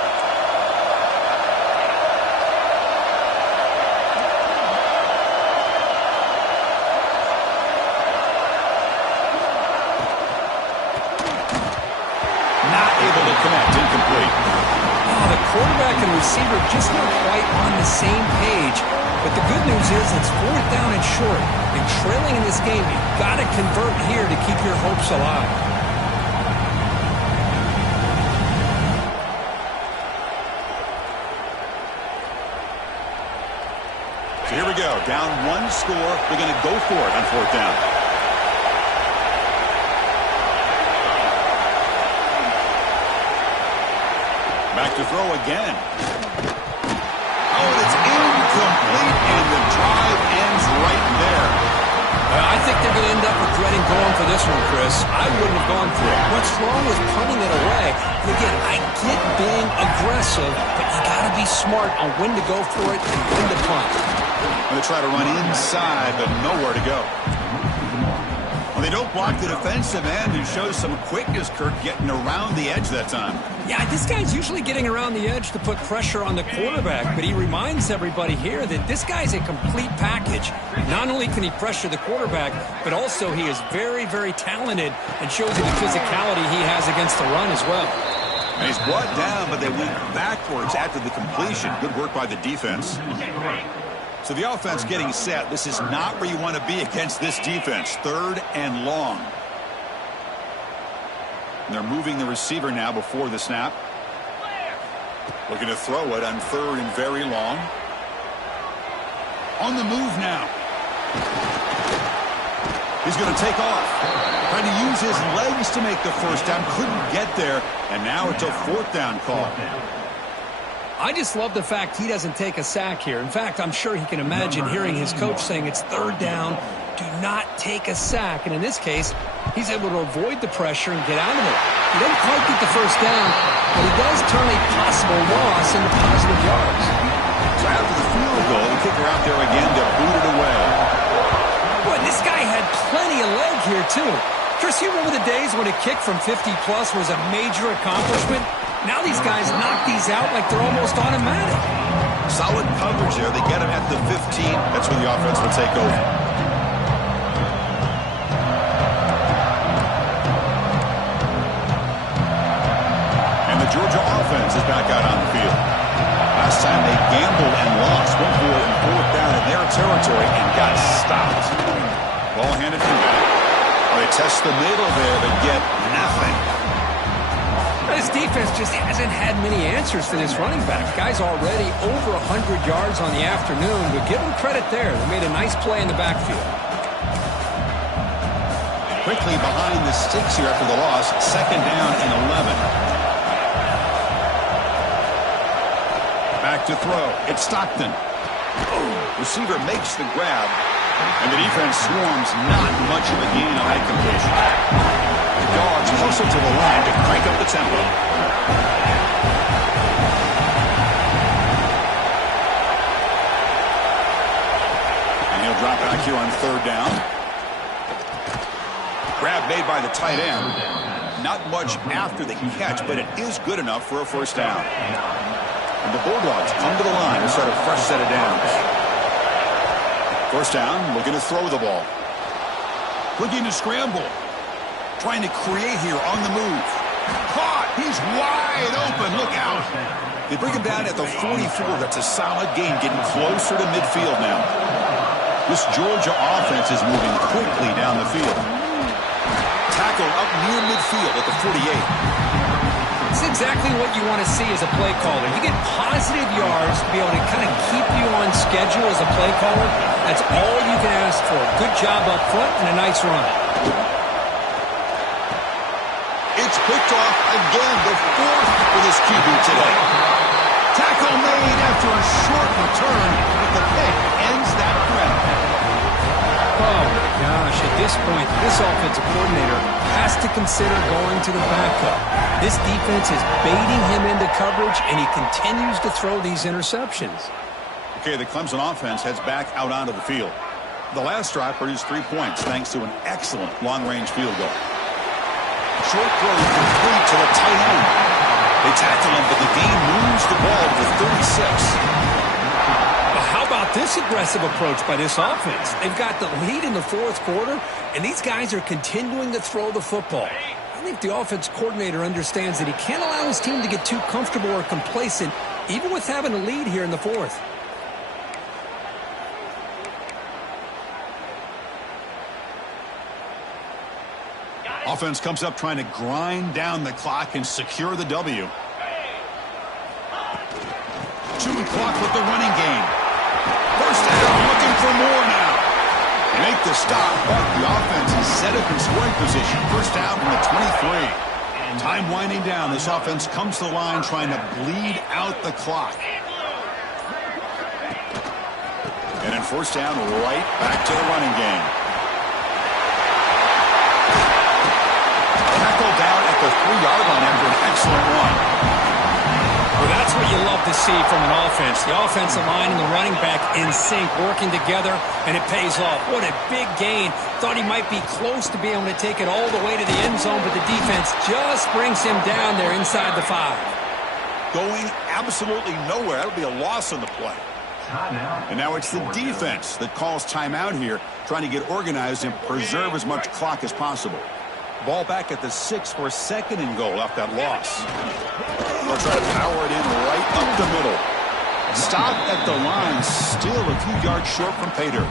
Connect, incomplete. Oh, the quarterback and receiver just not quite on the same page. But the good news is it's fourth down and short. And trailing in this game, you've got to convert here to keep your hopes alive. So here we go. Down one score. We're going to go for it on fourth down. Back to throw again. Oh, and it's incomplete, and the drive ends right there. I think they're going to end up regretting going for this one, Chris. I wouldn't have gone for it. What's wrong with punting it away? And again, I get being aggressive, but you got to be smart on when to go for it and when to punt. They try to run inside, but nowhere to go. Well, they don't block the defensive end and shows some quickness, Kirk, getting around the edge that time. Yeah, this guy's usually getting around the edge to put pressure on the quarterback, but he reminds everybody here that this guy's a complete package. Not only can he pressure the quarterback, but also he is very, very talented and shows you the physicality he has against the run as well. And he's brought down, but they went backwards after the completion. Good work by the defense. So the offense getting set. This is not where you want to be against this defense. Third and long. And they're moving the receiver now before the snap. Looking to throw it on third and very long. On the move now. He's going to take off. Trying to use his legs to make the first down. Couldn't get there. And now it's a fourth down call. I just love the fact he doesn't take a sack here. In fact, I'm sure he can imagine hearing his coach saying it's third down, do not take a sack. And in this case, he's able to avoid the pressure and get out of it. He doesn't quite get the first down, but he does turn a possible loss into positive yards. So after the field goal, the kicker out there again to boot it away. Boy, this guy had plenty of leg here, too. Chris, you remember the days when a kick from 50-plus was a major accomplishment? Now these guys knock these out like they're almost automatic. Solid coverage there. They get him at the 15. That's when the offense will take over. And the Georgia offense is back out on the field. Last time they gambled and lost. Went for it and fourth down in their territory and got stopped. Ball handed from back. They test the middle there, but get nothing. This defense just hasn't had many answers for this running back. Guy's already over 100 yards on the afternoon, but give him credit there. They made a nice play in the backfield. Quickly behind the sticks here after the loss. Second down and 11. Back to throw. It's Stockton. Receiver makes the grab, and the defense swarms. Not much of a gain on that completion. The Dogs closer to the line to crank up the tempo. And he'll drop back here on third down. Grab made by the tight end. Not much after the catch, but it is good enough for a first down. And the Bulldogs come to the line to start a fresh set of downs. First down, looking to throw the ball. Looking to scramble. Trying to create here on the move. Caught! He's wide open. Look out. They bring him down at the 44. That's a solid gain, getting closer to midfield now. This Georgia offense is moving quickly down the field. Tackle up near midfield at the 48. It's exactly what you want to see as a play caller. You get positive yards to be able to kind of keep you on schedule as a play caller. That's all you can ask for. Good job up front and a nice run. It's picked off again, the fourth for this QB today. Tackle made after a short return, but the pick ends that threat. Oh, my gosh. At this point, this offensive coordinator has to consider going to the backup. This defense is baiting him into coverage, and he continues to throw these interceptions. Okay, the Clemson offense heads back out onto the field. The last drive produced 3 points thanks to an excellent long-range field goal. Short throw complete to the tight end. They tackle him, but the game moves the ball to the 36. How about this aggressive approach by this offense? They've got the lead in the fourth quarter, and these guys are continuing to throw the football. I think the offense coordinator understands that he can't allow his team to get too comfortable or complacent, even with having a lead here in the fourth. Offense comes up trying to grind down the clock and secure the W. Shooting clock with the running game. First down, looking for more now. They make the stop, but the offense is set up in scoring position. First down from the 23. Time winding down. This offense comes to the line trying to bleed out the clock. And then first down, right back to the running game. Tackle down at the 3-yard line after an excellent run. Well, that's what you love to see from an offense. The offensive line and the running back in sync, working together, and it pays off. What a big gain. Thought he might be close to being able to take it all the way to the end zone, but the defense just brings him down there inside the 5. Going absolutely nowhere. That'll be a loss on the play. And now it's the defense that calls timeout here, trying to get organized and preserve as much clock as possible. Ball back at the 6 for a second and goal off that loss. They'll try to power it in right up the middle. Stop at the line, still a few yards short from pay dirt.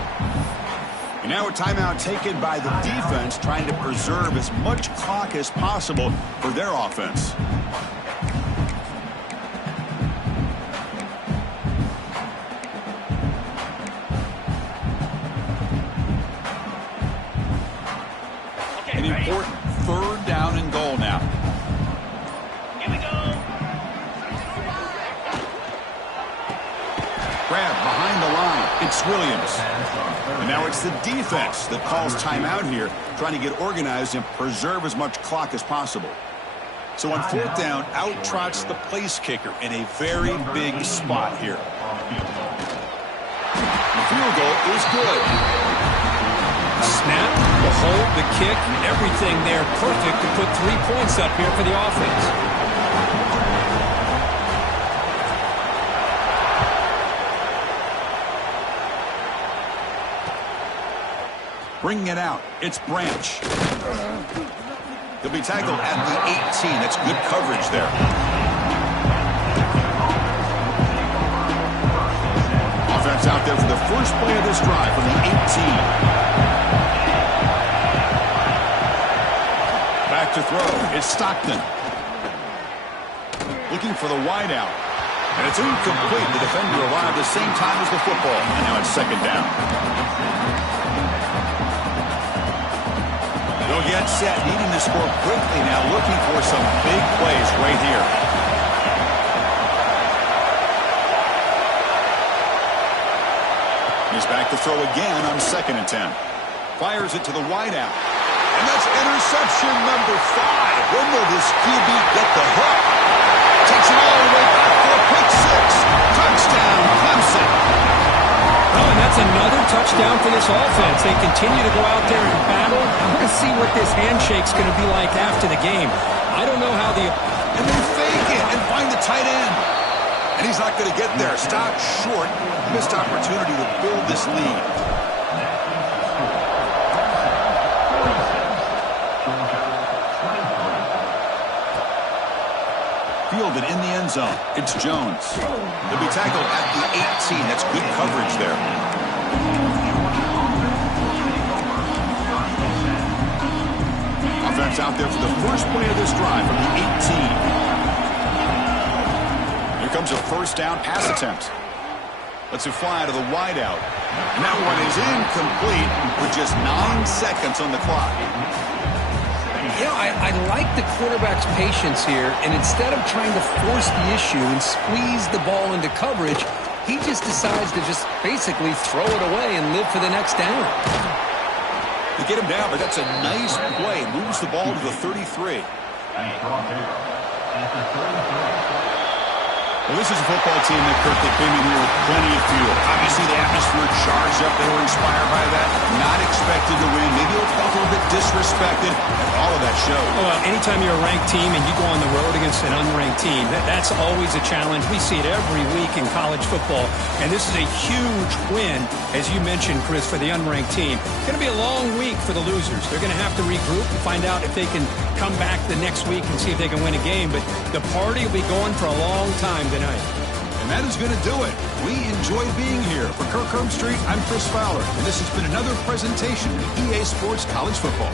And now a timeout taken by the defense, trying to preserve as much clock as possible for their offense. An important third down and goal now. Here we go. Grab behind the line. It's Williams. And now it's the defense that calls timeout here, trying to get organized and preserve as much clock as possible. So on fourth down, out trots the place kicker in a very big spot here. The field goal is good. Snap, the hold, the kick, everything there perfect to put 3 points up here for the offense. Bringing it out, it's Branch. He'll be tackled at the 18. That's good coverage there. Offense out there for the first play of this drive from the 18. Back to throw. It's Stockton. Looking for the wideout. And it's incomplete. The defender arrived at the same time as the football. And now it's second down. They'll get set, needing to score quickly now, looking for some big plays right here. He's back to throw again on 2nd and 10. Fires it to the wideout. And that's interception number 5. When will this QB get the hook? Takes it all the way back for a pick 6. Touchdown, Clemson. Oh, and that's another touchdown for this offense. They continue to go out there and battle. I'm going to see what this handshake's going to be like after the game. I don't know how the... And they fake it and find the tight end. And he's not going to get there. Stop short. Missed opportunity to build this lead. Fielded in the end zone. It's Jones. He'll be tackled at the 18. That's good coverage there. Offense out there for the first play of this drive from the 18. Here comes a first down pass attempt. Lets it fly to the wideout. And that one is incomplete with just 9 seconds on the clock. You know, I like the quarterback's patience here, and instead of trying to force the issue and squeeze the ball into coverage, he just decides to just basically throw it away and live for the next down. They get him down, but that's a nice play. Moves the ball to the 33. He's brought there at the 33. Well, this is a football team that came in here with plenty of fuel. Obviously, the atmosphere charged up. They were inspired by that. Not expected to win. Maybe it felt a little bit disrespected, and all of that showed. Well, anytime you're a ranked team and you go on the road against an unranked team, that's always a challenge. We see it every week in college football, and this is a huge win, as you mentioned, Chris, for the unranked team. It's going to be a long week for the losers. They're going to have to regroup and find out if they can come back the next week and see if they can win a game. But the party will be going for a long time tonight. And that is going to do it. We enjoy being here. For Kirk Herbstreit, I'm Chris Fowler, and this has been another presentation of EA Sports College Football.